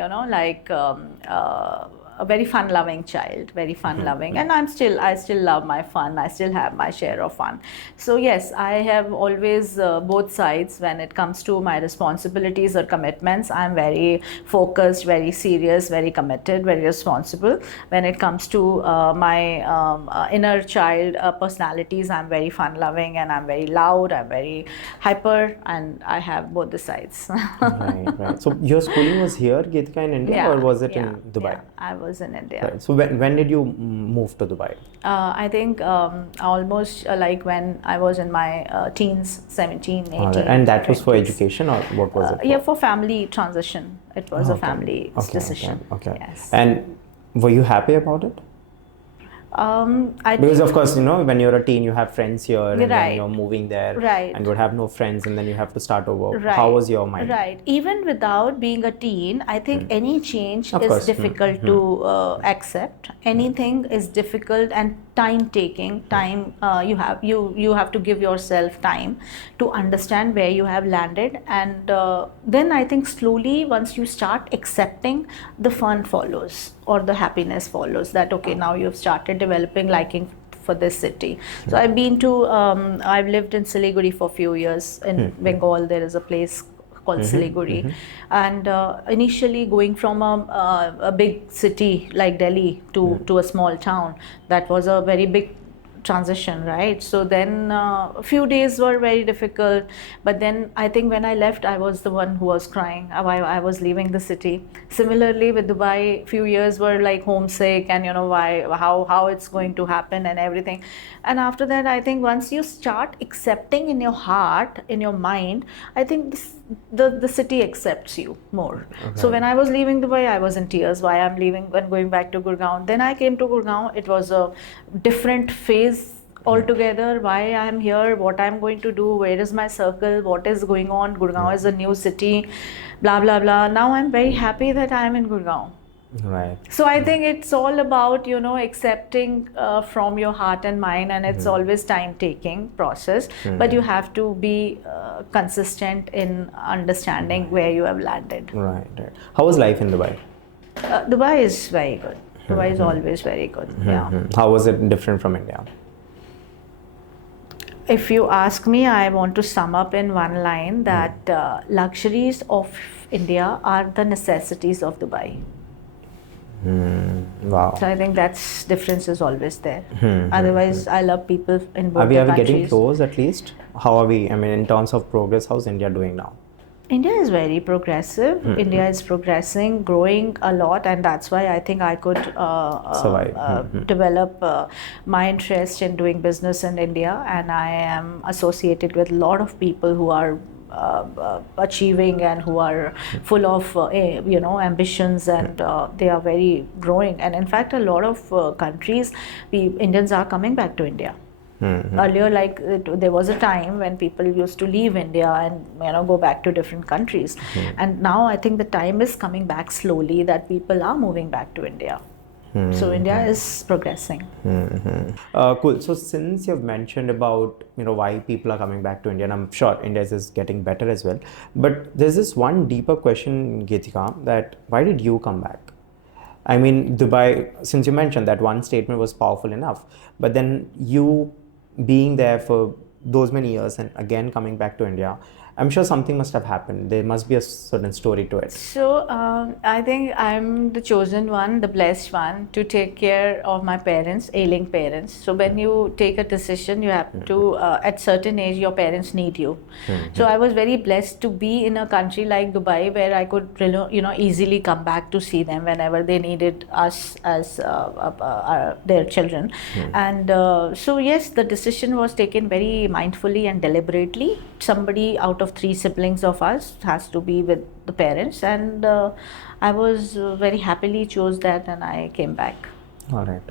a very fun-loving child, very fun-loving, and I still love my fun. I still have my share of fun. So yes, I have always both sides. When it comes to my responsibilities or commitments, I'm very focused, very serious, very committed, very responsible. When it comes to my inner child personalities, I'm very fun-loving and I'm very loud. I'm very hyper, and I have both the sides. Right. So your schooling was here, Geetika, in India, or was it in Dubai? Yeah, I was in India. Right. So when did you move to Dubai? I think almost like when I was in my teens, 17, 18. And that 20s. was for education, or what was it? Yeah, for family transition. It was a family decision. Okay. Yes. And were you happy about it? Because of course, when you're a teen, you have friends here, and then you're moving there, and you would have no friends, and then you have to start over. How was your mind? Right. Even without being a teen, I think any change is difficult to accept. Anything is difficult and time-taking. You have to give yourself time to understand where you have landed, and then I think slowly, once you start accepting, the fun follows or the happiness follows. That okay, now you've started developing liking for this city. So I've lived in Siliguri for a few years. In Bengal, there is a place called Siliguri, and initially going from a big city like Delhi to a small town, that was a very big transition, right? So then a few days were very difficult, but then I think when I left, I was the one who was crying. I was leaving the city. Similarly with Dubai, few years were like homesick, and how it's going to happen and everything. And after that, I think once you start accepting in your heart, in your mind, I think the city accepts you more. Okay. So when I was leaving Dubai, I was in tears. Why I'm leaving and going back to Gurgaon. Then I came to Gurgaon. It was a different phase altogether. Why I'm here, what I'm going to do, where is my circle, what is going on. Gurgaon is a new city, blah blah blah. Now I'm very happy that I'm in Gurgaon. Right. So I think it's all about accepting from your heart and mind, and it's always time-taking process. But you have to be consistent in understanding where you have landed. Right. How was life in Dubai? Dubai is very good. Dubai is always very good. Yeah. How was it different from India? If you ask me, I want to sum up in one line that luxuries of India are the necessities of Dubai. Wow. So I think that's difference is always there. Otherwise, I love people in both Are we countries. getting close at least? How are we? I mean, in terms of progress, how's India doing now? India is very progressive. India is progressing, growing a lot, and that's why I think I could survive. Develop my interest in doing business in India, and I am associated with a lot of people who are achieving and who are full of ambitions, and they are very growing. And in fact, a lot of countries, Indians are coming back to India. Earlier, there was a time when people used to leave India and go back to different countries, and now I think the time is coming back slowly that people are moving back to India. So India is progressing. Cool. So since you've mentioned about why people are coming back to India, and I'm sure India is getting better as well, but there's this one deeper question, Geetika, that why did you come back? I mean, Dubai, since you mentioned that one statement was powerful enough, but then you being there for those many years and again coming back to India, I'm sure something must have happened. There must be a certain story to it. So I think I'm the chosen one, the blessed one, to take care of my parents, ailing parents. So when you take a decision, you have to, at certain age, your parents need you. So I was very blessed to be in a country like Dubai where I could, easily come back to see them whenever they needed us as their children. And so yes, the decision was taken very mindfully and deliberately. Somebody out of 3 siblings of us has to be with the parents, and I was very happily chose that, and I came back. All right.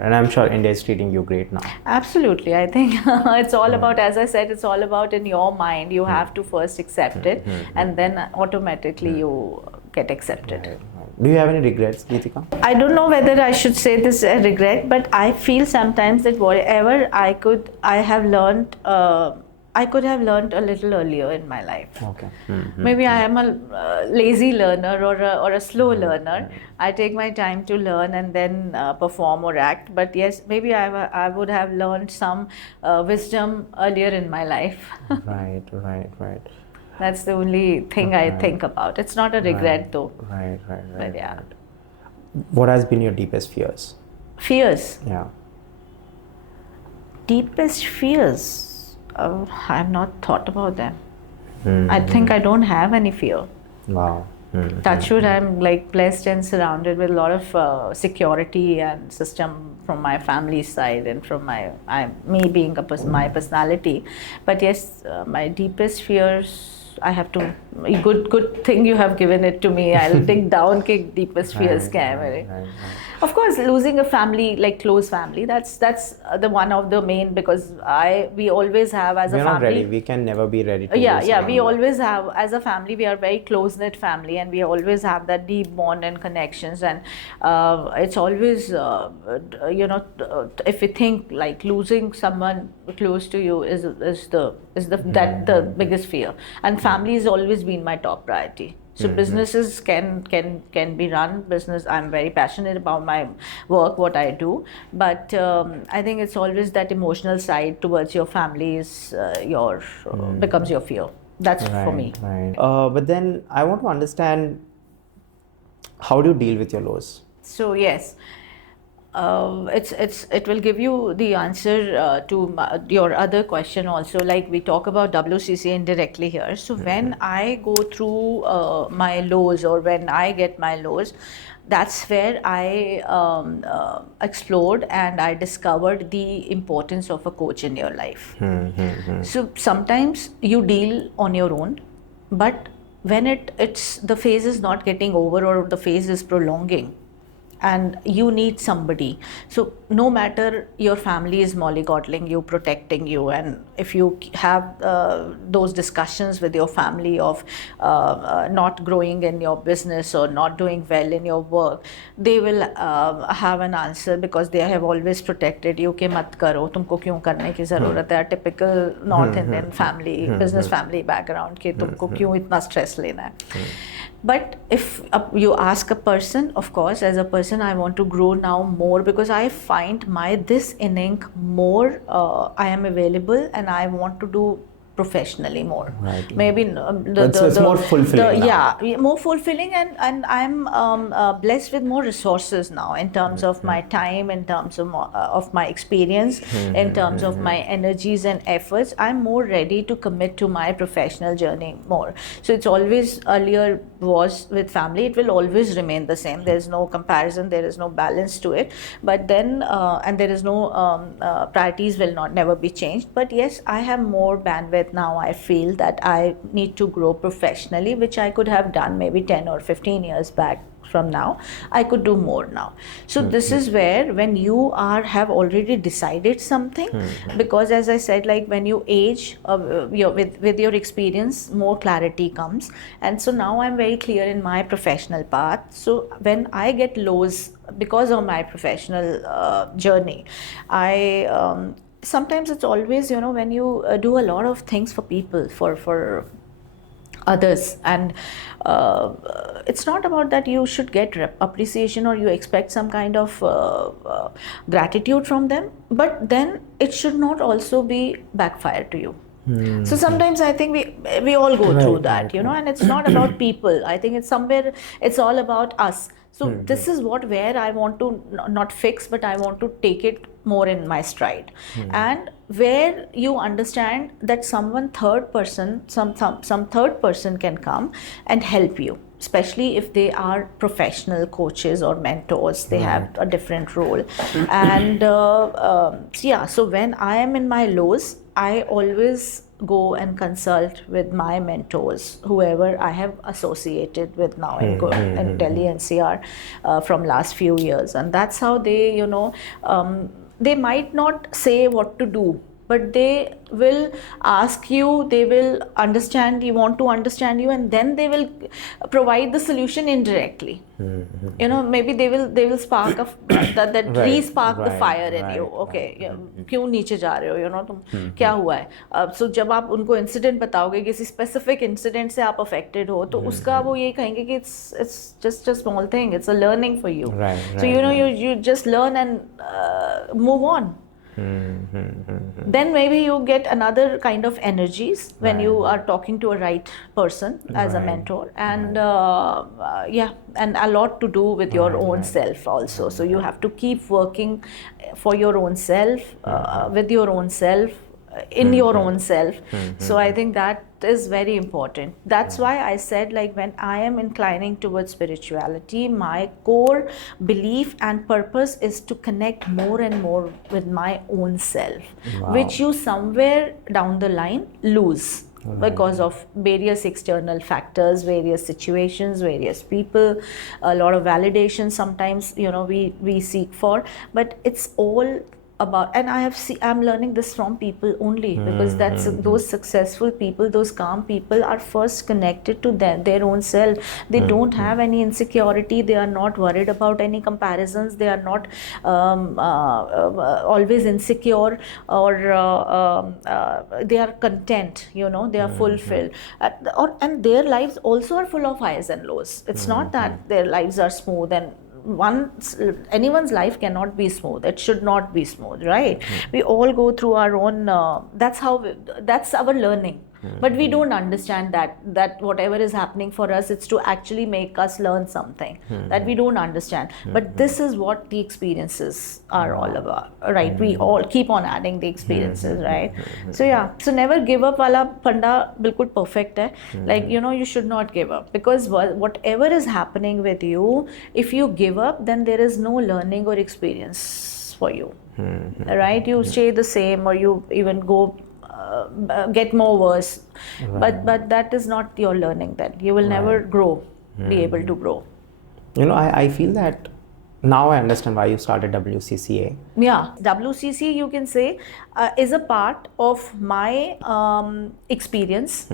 And I'm sure India is treating you great now. Absolutely. I think it's all about, as I said, it's all about in your mind. You have to first accept it, and then automatically you get accepted. Right. Do you have any regrets, Geetika? I don't know whether I should say this a regret, but I feel sometimes that whatever I could have learned a little earlier in my life. Okay. Maybe I am a lazy learner or a slow learner. I take my time to learn and then perform or act. But yes, maybe I would have learned some wisdom earlier in my life. Right. That's the only thing I think about. It's not a regret though. Right. But yeah. What has been your deepest fears? Fears? Yeah. Deepest fears? I've not thought about them. I think I don't have any fear. Wow. Touch wood, I'm blessed and surrounded with a lot of security and system from my family's side and from me being my personality. But yes, my deepest fears, I have to. Good thing you have given it to me. I'll dig down. Deepest fears, right. Of course, losing a family, close family, that's the one of the main, because we always have as a family. We're not ready. We can never be ready to we always have, as a family, we are very close-knit family, and we always have that deep bond and connections, and it's always, if we think losing someone close to you is the biggest fear, and family has always been my top priority. So businesses can be run. Business, I'm very passionate about my work, what I do, but I think it's always that emotional side towards your family is becomes your fear. That's for me. Right. But then I want to understand, how do you deal with your lows? So yes. It will give you the answer to your other question also. We talk about WCCA indirectly here. So when I go through my lows, or when I get my lows, that's where I explored and I discovered the importance of a coach in your life. So sometimes you deal on your own, but when it's the phase is not getting over, or the phase is prolonging, and you need somebody. So no matter your family is mollycoddling you, protecting you, and if you have those discussions with your family of not growing in your business or not doing well in your work, they will have an answer, because they have always protected you कि मत करो, तुमको क्यों करने की ज़रूरत है. Typical North Indian family, business family background कि तुमको क्यों इतना stress लेना है. But if you ask a person, of course, as a person, I want to grow now more, because I find this inning more, I am available, and I want to do professionally more. Right. Maybe it's more fulfilling now. Yeah, more fulfilling, and I'm blessed with more resources now in terms of my time, in terms of my experience, in terms of my energies and efforts. I'm more ready to commit to my professional journey more. So it's always, earlier was with family, it will always remain the same. There's no comparison, there is no balance to it. But then, and there is no priorities will never be changed. But yes, I have more bandwidth now. I feel that I need to grow professionally, which I could have done maybe 10 or 15 years back from now, I could do more now. So this is where, when you have already decided something, because as I said, like when you age, with your experience, more clarity comes. And so now I'm very clear in my professional path. So when I get lows because of my professional journey, I sometimes it's always, when you do a lot of things for people, for others, and it's not about that you should get appreciation or you expect some kind of gratitude from them, but then it should not also be backfire to you. So sometimes I think we all go through that, and it's not about people. I think it's somewhere, it's all about us. So this is where I want to not fix, but I want to take it more in my stride. And where you understand that some third person can come and help you, especially if they are professional coaches or mentors, they have a different role. And so when I am in my lows, I always go and consult with my mentors, whoever I have associated with now in Delhi NCR from last few years. And that's how they, they might not say what to do, but they will ask you, they will want to understand you, and then they will provide the solution indirectly. Maybe they will spark that re-spark the fire in you. Okay, क्यों नीचे जा रहे हो, तुम क्या हुआ है? So जब आप उनको इंसिडेंट बताओगे, किसी स्पेसिफिक इंसिडेंट से आप अफेक्टेड हो, तो उसका वो ये कहेंगे कि it's just a small thing, it's a learning for you. So you just learn and move on. Then maybe you get another kind of energies when you are talking to a right person as a mentor, and and a lot to do with your own self also. So you have to keep working for your own self, with your own self, in your own self. So I think that is very important. That's why I said, like, when I am inclining towards spirituality, my core belief and purpose is to connect more and more with my own self, which you somewhere down the line lose because of various external factors, various situations, various people, a lot of validation sometimes we seek for. But it's all about, and I'm learning this from people only, because that's those successful people, those calm people are first connected to their own self. They don't have any insecurity, they are not worried about any comparisons, they are not always insecure, or they are content, they are fulfilled, and their lives also are full of highs and lows. It's not that their lives are smooth, and anyone's life cannot be smooth. It should not be smooth, right? We all go through our own, that's our learning. But we don't understand that whatever is happening for us, it's to actually make us learn something that we don't understand. But this is what the experiences are all about, right? We all keep on adding the experiences, right? So never give up wala panda bilkul perfect hai. Like, you should not give up, because whatever is happening with you, if you give up, then there is no learning or experience for you, right? You stay the same, or you even go get more worse, but that is not your learning. Then you will never be able to grow. I feel that now I understand why you started WCCA. WCCA, you can say, is a part of my experience.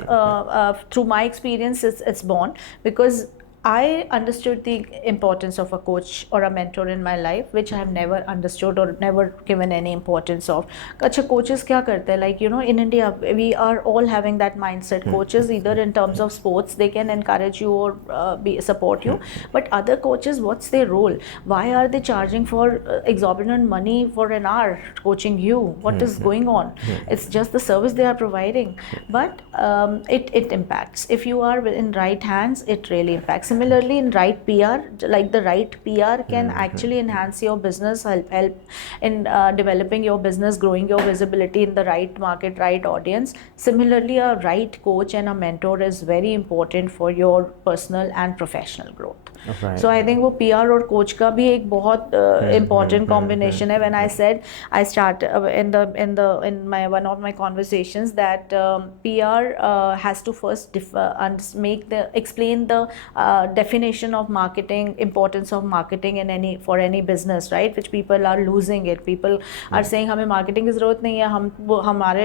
Through my experience, it's born, because I understood the importance of a coach or a mentor in my life, which I have never understood or never given any importance of. Achha, coaches kya karte hai? Like, in India, we are all having that mindset. Coaches, either in terms of sports, they can encourage you or support you. But other coaches, what's their role? Why are they charging for exorbitant money for an hour coaching you? What is going on? It's just the service they are providing. But it impacts. If you are in right hands, it really impacts. Similarly, in right PR, like the right PR can actually enhance your business, help in developing your business, growing your visibility in the right market, right audience. Similarly, a right coach and a mentor is very important for your personal and professional growth. So I think वो PR और coach का भी एक बहुत important combination है. When I said I start in my one of my conversations that PR has to first explain the definition of marketing, importance of marketing in any business, right? Which people are losing it. People are saying हमें marketing की ज़रूरत नहीं है,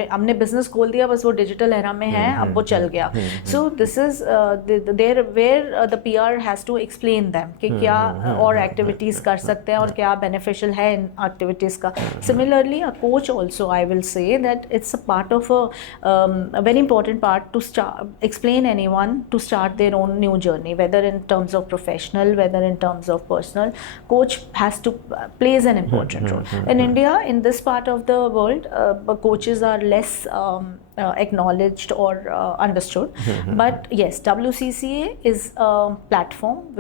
हमने business खोल दिया, बस वो digital era में है, अब वो चल गया. So this is where the PR has to explain them कि क्या और activities कर सकते हैं और क्या beneficial है इन activities का. Similarly, a coach also, I will say that it's a part of a very important part to explain anyone to start their own new journey, whether in terms of professional, whether in terms of personal. Coach plays an important role. In India, in this part of the world, coaches are less acknowledged or understood. But yes, WCCA is a platform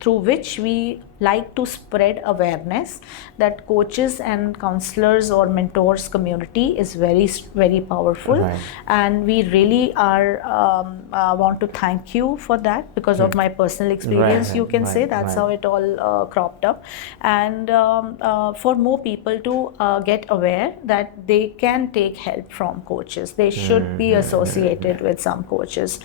through which we like to spread awareness that coaches and counselors or mentors community is very, very powerful. Right. And we really want to thank you for that because of my personal experience. Right. You can say that's how it all cropped up. And for more people to get aware that they can take help from coaches. They should be associated with some coaches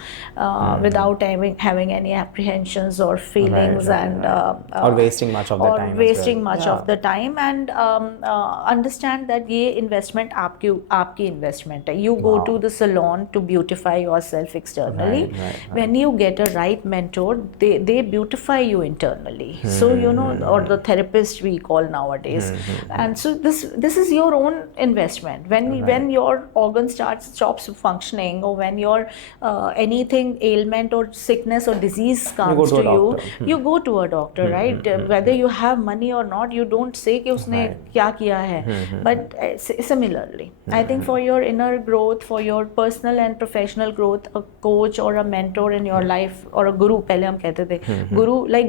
without having any apprehensions or feelings or wasting much of the time. Or wasting much of the time, and understand that ये investment आपकी investment है. You go to the salon to beautify yourself externally. Right. When you get a right mentor, they beautify you internally. So or the therapist we call nowadays. And so this is your own investment. When your organ stops functioning, or when your anything ailment or sickness or disease comes to you, you go to a doctor, right? Whether you have money or not, you don't say कि उसने क्या किया है. But similarly, I think for your inner growth, for your personal and professional growth, a coach or a mentor in your life, or a guru, पहले हम कहते थे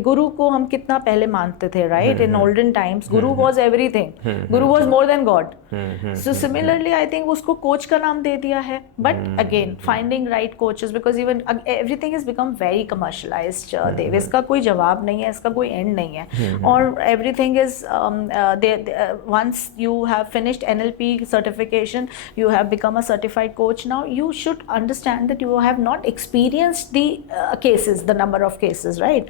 guru को हम कितना पहले मानते थे, right? In olden times, guru was everything. Guru was more than God. So similarly, I think उसको coach का नाम दे दिया है. But again, finding right coaches, because even everything has become very commercialized. Dev, इसका कोई जवाब नहीं है, इसका कोई end नहीं है. Or everything is once you have finished NLP certification, you have become a certified coach. Now you should understand that you have not experienced the cases, the number of cases, right?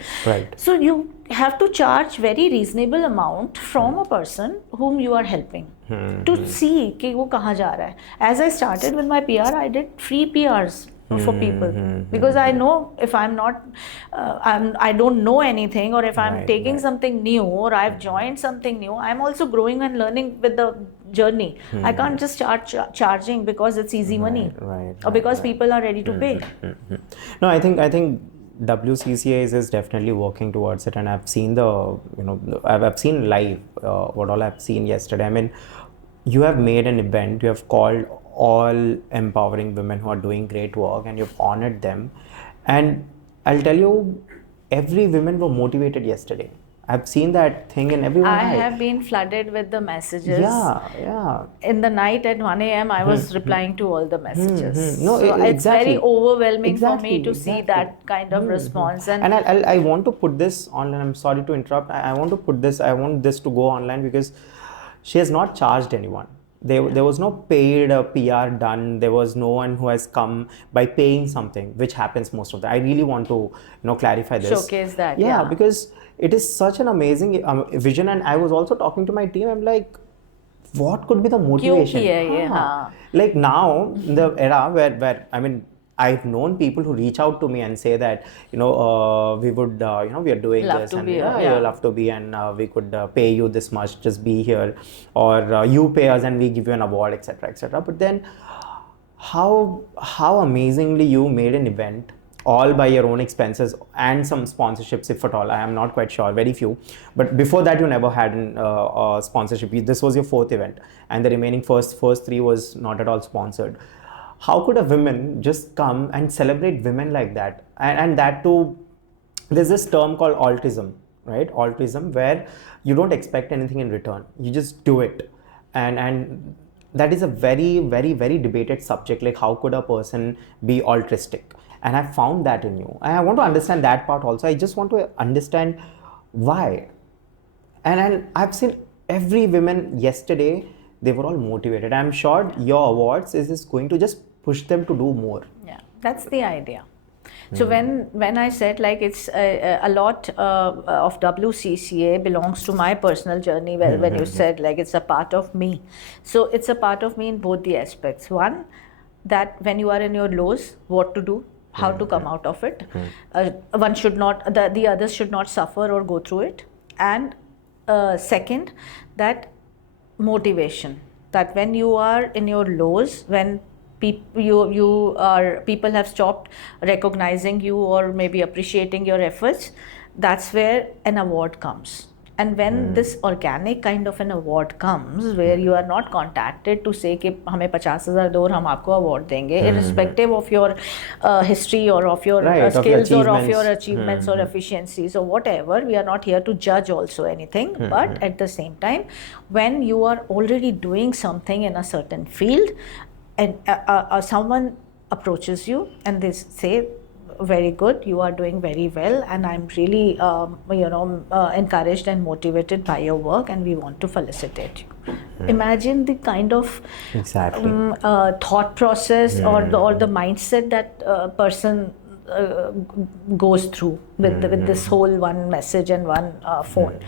So you have to charge very reasonable amount from a person whom you are helping to see कि वो कहाँ जा रहा है. As I started with my PR, I did free PRs for people, because I know if I'm not I don't know anything, or if I'm taking something new, or I've joined something new, I'm also growing and learning with the journey. I can't just start charging because it's easy money, or because people are ready to pay. No, I think WCCA is definitely working towards it, and I've seen I've seen live what all I've seen yesterday. I mean, you have made an event, you have called all empowering women who are doing great work, and you've honored them. And I'll tell you, every woman were motivated yesterday. I've seen that thing in everyone. I have been flooded with the messages. Yeah. In the night at 1 a.m. I was replying to all the messages. No, so exactly. It's very overwhelming for me to see that kind of response. And I want to put this online. I'm sorry to interrupt. I want this to go online, because she has not charged anyone. There was no paid PR done. There was no one who has come by paying something, which happens most of the time. I really want to clarify this. Showcase that. Yeah, because it is such an amazing vision. And I was also talking to my team. I'm like, what could be the motivation? Like now, in the era where I mean, I've known people who reach out to me and say that, we would, we are doing love this, to and be you love to be, and we could pay you this much, just be here, or you pay us and we give you an award, etc., etc. But then, how amazingly you made an event, all by your own expenses, and some sponsorships, if at all. I am not quite sure, very few. But before that, you never had a sponsorship. This was your fourth event, and the remaining first three was not at all sponsored. How could a woman just come and celebrate women like that? And that too, there's this term called altruism, right? Altruism, where you don't expect anything in return. You just do it. And that is a very, very, very debated subject. Like, how could a person be altruistic? and I found that in you, and I want to understand that part also. I just want to understand why. And I've seen every women yesterday, they were all motivated. I'm sure your awards is going to just push them to do more. Yeah, that's the idea. So when I said like it's a lot of WCCA belongs to my personal journey, when you said like it's a part of me, so it's a part of me in both the aspects. One, that when you are in your lows, what to do, how to come out of it. One should not, the others should not suffer or go through it. And second, that motivation, that when you are in your lows, when people have stopped recognizing you or maybe appreciating your efforts, that's where an award comes. And when this organic kind of an award comes, where you are not contacted to say कि हमें 50,000 दो और हम आपको award देंगे, irrespective of your history or of your skills or of your achievements or efficiencies or whatever, we are not here to judge also anything. But at the same time, when you are already doing something in a certain field, and someone approaches you and they say, very good, you are doing very well, and I'm really encouraged and motivated by your work, and we want to felicitate you. Imagine the kind of thought process or the mindset that person goes through with this whole one message and one phone.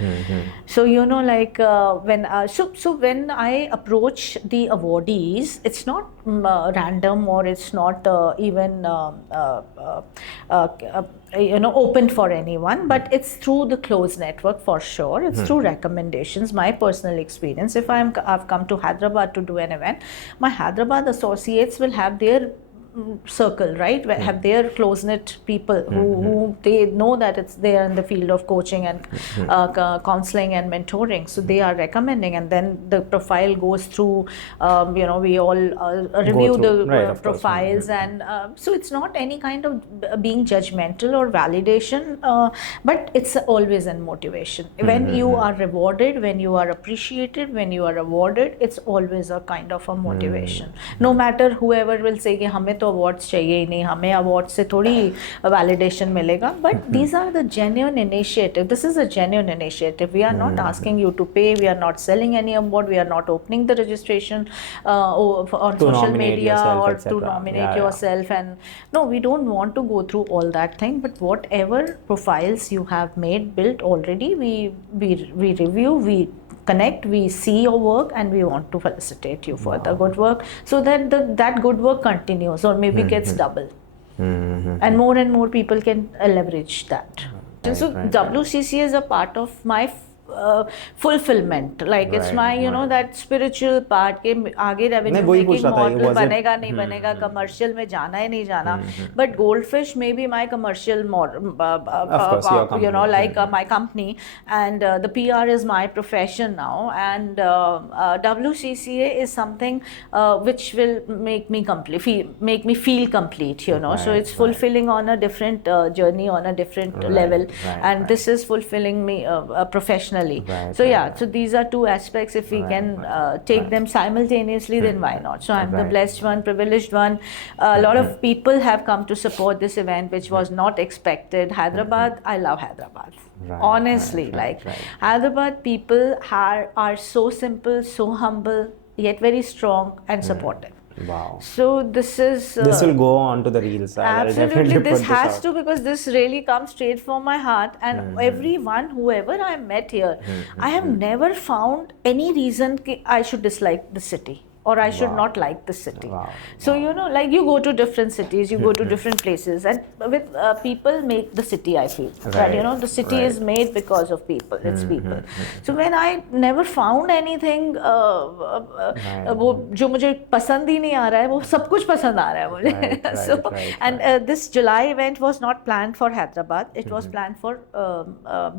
So like when I approach the awardees, it's not random, or it's not even open for anyone, but it's through the closed network for sure. It's through recommendations. My personal experience, if I've come to Hyderabad to do an event, my Hyderabad associates will have their circle, right? Have their close-knit people who they know that they are in the field of coaching and counseling and mentoring, so they are recommending, and then the profile goes through, we all review the profiles, and so it's not any kind of being judgmental or validation, but it's always in motivation. When you are rewarded, when you are appreciated, when you are awarded, it's always a kind of a motivation. No matter whoever will say कि हमें तो awards चाहिए ही नहीं, हमें award से थोड़ी validation मिलेगा, but these are the genuine initiative. This is a genuine initiative. We are not asking you to pay, we are not selling any award, we are not opening the registration on social media or to nominate yourself, and no, we don't want to go through all that thing. But whatever profiles you have made, built already, we review, we connect, we see your work, and we want to felicitate you for the good work, so that that good work continues or maybe gets double, and more people can leverage that. So WCCA is a part of my fulfillment, like it's my that spiritual part के आगे revenue making model बनेगा नहीं बनेगा, commercial में जाना ही नहीं जाना, but GoldFish may be my commercial model, like my company, and the PR is my profession now, and WCCA is something which will make me feel complete, so it's fulfilling on a different journey, on a different level, and this is fulfilling me professionally. So these are two aspects. If we can take them simultaneously, then why not? So I'm the blessed one, privileged one. A lot of people have come to support this event, which was not expected. Hyderabad, I love Hyderabad. Honestly, Hyderabad people are so simple, so humble, yet very strong and supportive. Wow. So this will go on to the reels. Absolutely, this has to, because this really comes straight from my heart, and everyone, whoever I met here, I have never found any reason I should dislike the city, or I should not like the city. So like you go to different cities, you go to different places, and with people make the city, I feel that the city is made because of people. It's people. So when I never found anything वो जो मुझे पसंद ही नहीं आ रहा है, वो सब कुछ पसंद आ रहा है मुझे. And this July event was not planned for Hyderabad, it was planned for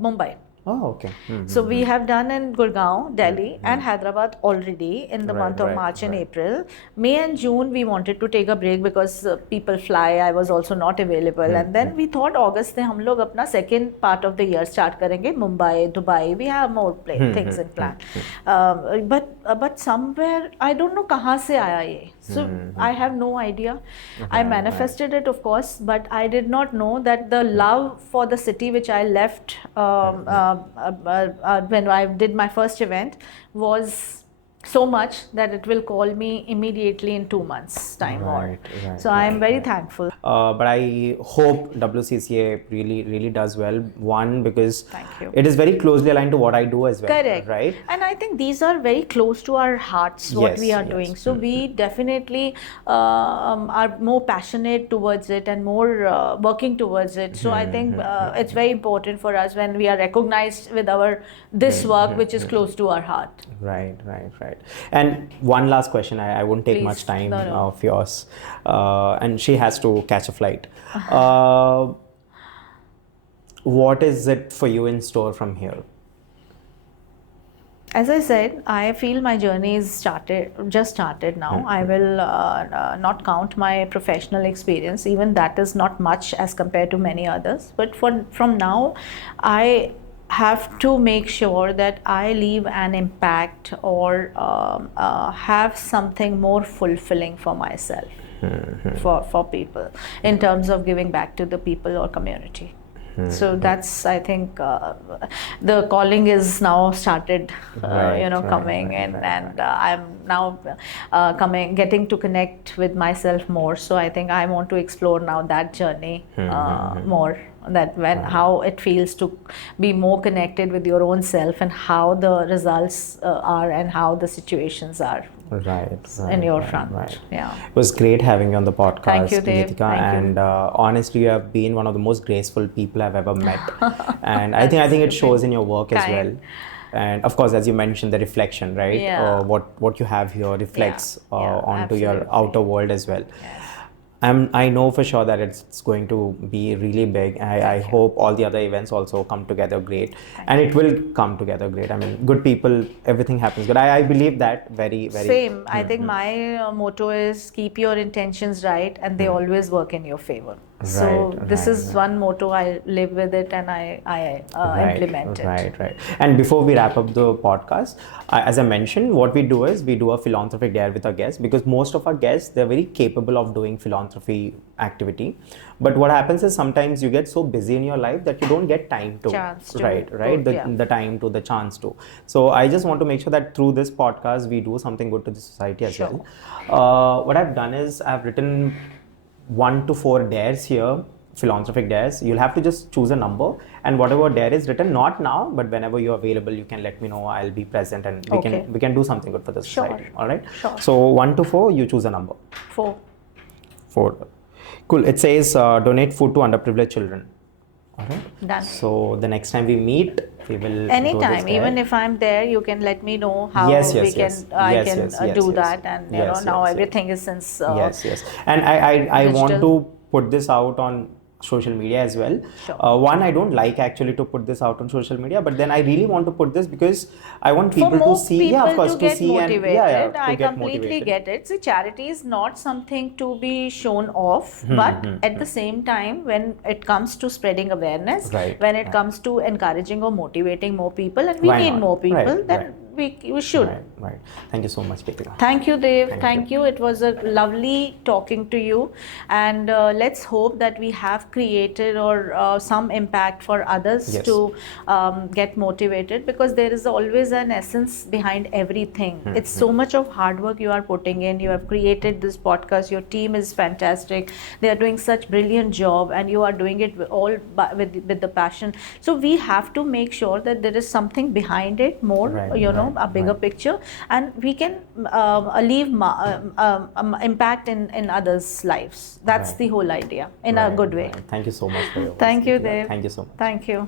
Mumbai. Oh, okay. So we have done in Gurgaon, Delhi, and Hyderabad already in the month of March and April. May and June we wanted to take a break because people fly. I was also not available, and then we thought August से हम लोग अपना second part of the year start करेंगे. Mumbai, Dubai. We have more things in plan. But somewhere I don't know कहाँ से आया ये. So I have no idea. I manifested it, of course, but I did not know that the love for the city which I left when I did my first event was so much that it will call me immediately in 2 months time so I am very thankful. But I hope WCCA really does well. One, because Thank you. it is very closely aligned to what I do as well. Correct. Right. And I think these are very close to our hearts, what we are doing. So we definitely are more passionate towards it and more working towards it. So I think it's very important for us when we are recognized with our this work which is close to our heart. Right. And one last question. I won't take Please. much time No. of yours. And she has to catch a flight. What is it for you in store from here? As I said, I feel my journey is just started now. I will not count my professional experience. Even that is not much as compared to many others. But from now, I have to make sure that I leave an impact or have something more fulfilling for myself, for people, in terms of giving back to the people or community. So that's, I think, the calling is now started, coming in, and I'm now getting to connect with myself more. So I think I want to explore now that journey more. That how it feels to be more connected with your own self and how the results are and how the situations are. In your front. Yeah. It was great having you on the podcast. Thank you, Dave. Geetika. And honestly, you have been one of the most graceful people I've ever met. And I think it shows in your work as well. And of course, as you mentioned, the reflection, right? Yeah. What you have here reflects onto your absolutely. outer world as well. Yes. I know for sure that it's going to be really big. I hope all the other events also come together great. And it will come together great. I mean, good people, everything happens good. I believe that very. Same. I think my motto is keep your intentions right and they always work in your favor. So this is one motto. I live with it and I implement it. Right. And before we wrap up the podcast, as I mentioned, what we do is we do a philanthropic dare with our guests, because most of our guests, they're very capable of doing philanthropy activity. But what happens is sometimes you get so busy in your life that you don't get time to. The time to, the chance to. So I just want to make sure that through this podcast, we do something good to the society as well. What I've done is I've written 1 to 4 dares here, philanthropic dares. You'll have to just choose a number, and whatever dare is written, not now, but whenever you're available, you can let me know. I'll be present, and we can do something good for the society. All right. Sure. So 1 to 4, you choose a number. 4. 4. Cool. It says donate food to underprivileged children. All right. Done. So the next time we meet, we will anytime. Even if I'm there, you can let me know how we can. I can do that, and now everything is since. Yes. And I want to put this out on social media as well. Sure. One, I don't like actually to put this out on social media, but then I really want to put this because I want people to see. Yeah, of course, to see motivated. And I completely get it. See, charity is not something to be shown off, but at the same time, when it comes to spreading awareness, when it comes to encouraging or motivating more people, and we need more people, then we should. Right. Thank you so much, Geetika. Thank you, Dave. Thank you. It was a lovely talking to you, and let's hope that we have created or some impact for others to get motivated, because there is always an essence behind everything. It's so much of hard work you are putting in. You have created this podcast. Your team is fantastic. They are doing such brilliant job, and you are doing it all with the passion. So we have to make sure that there is something behind it more, a bigger picture, and we can leave impact in others' lives. That's the whole idea in a good way. Thank you so much for your Thank you, Dave. Thank you so much. Thank you.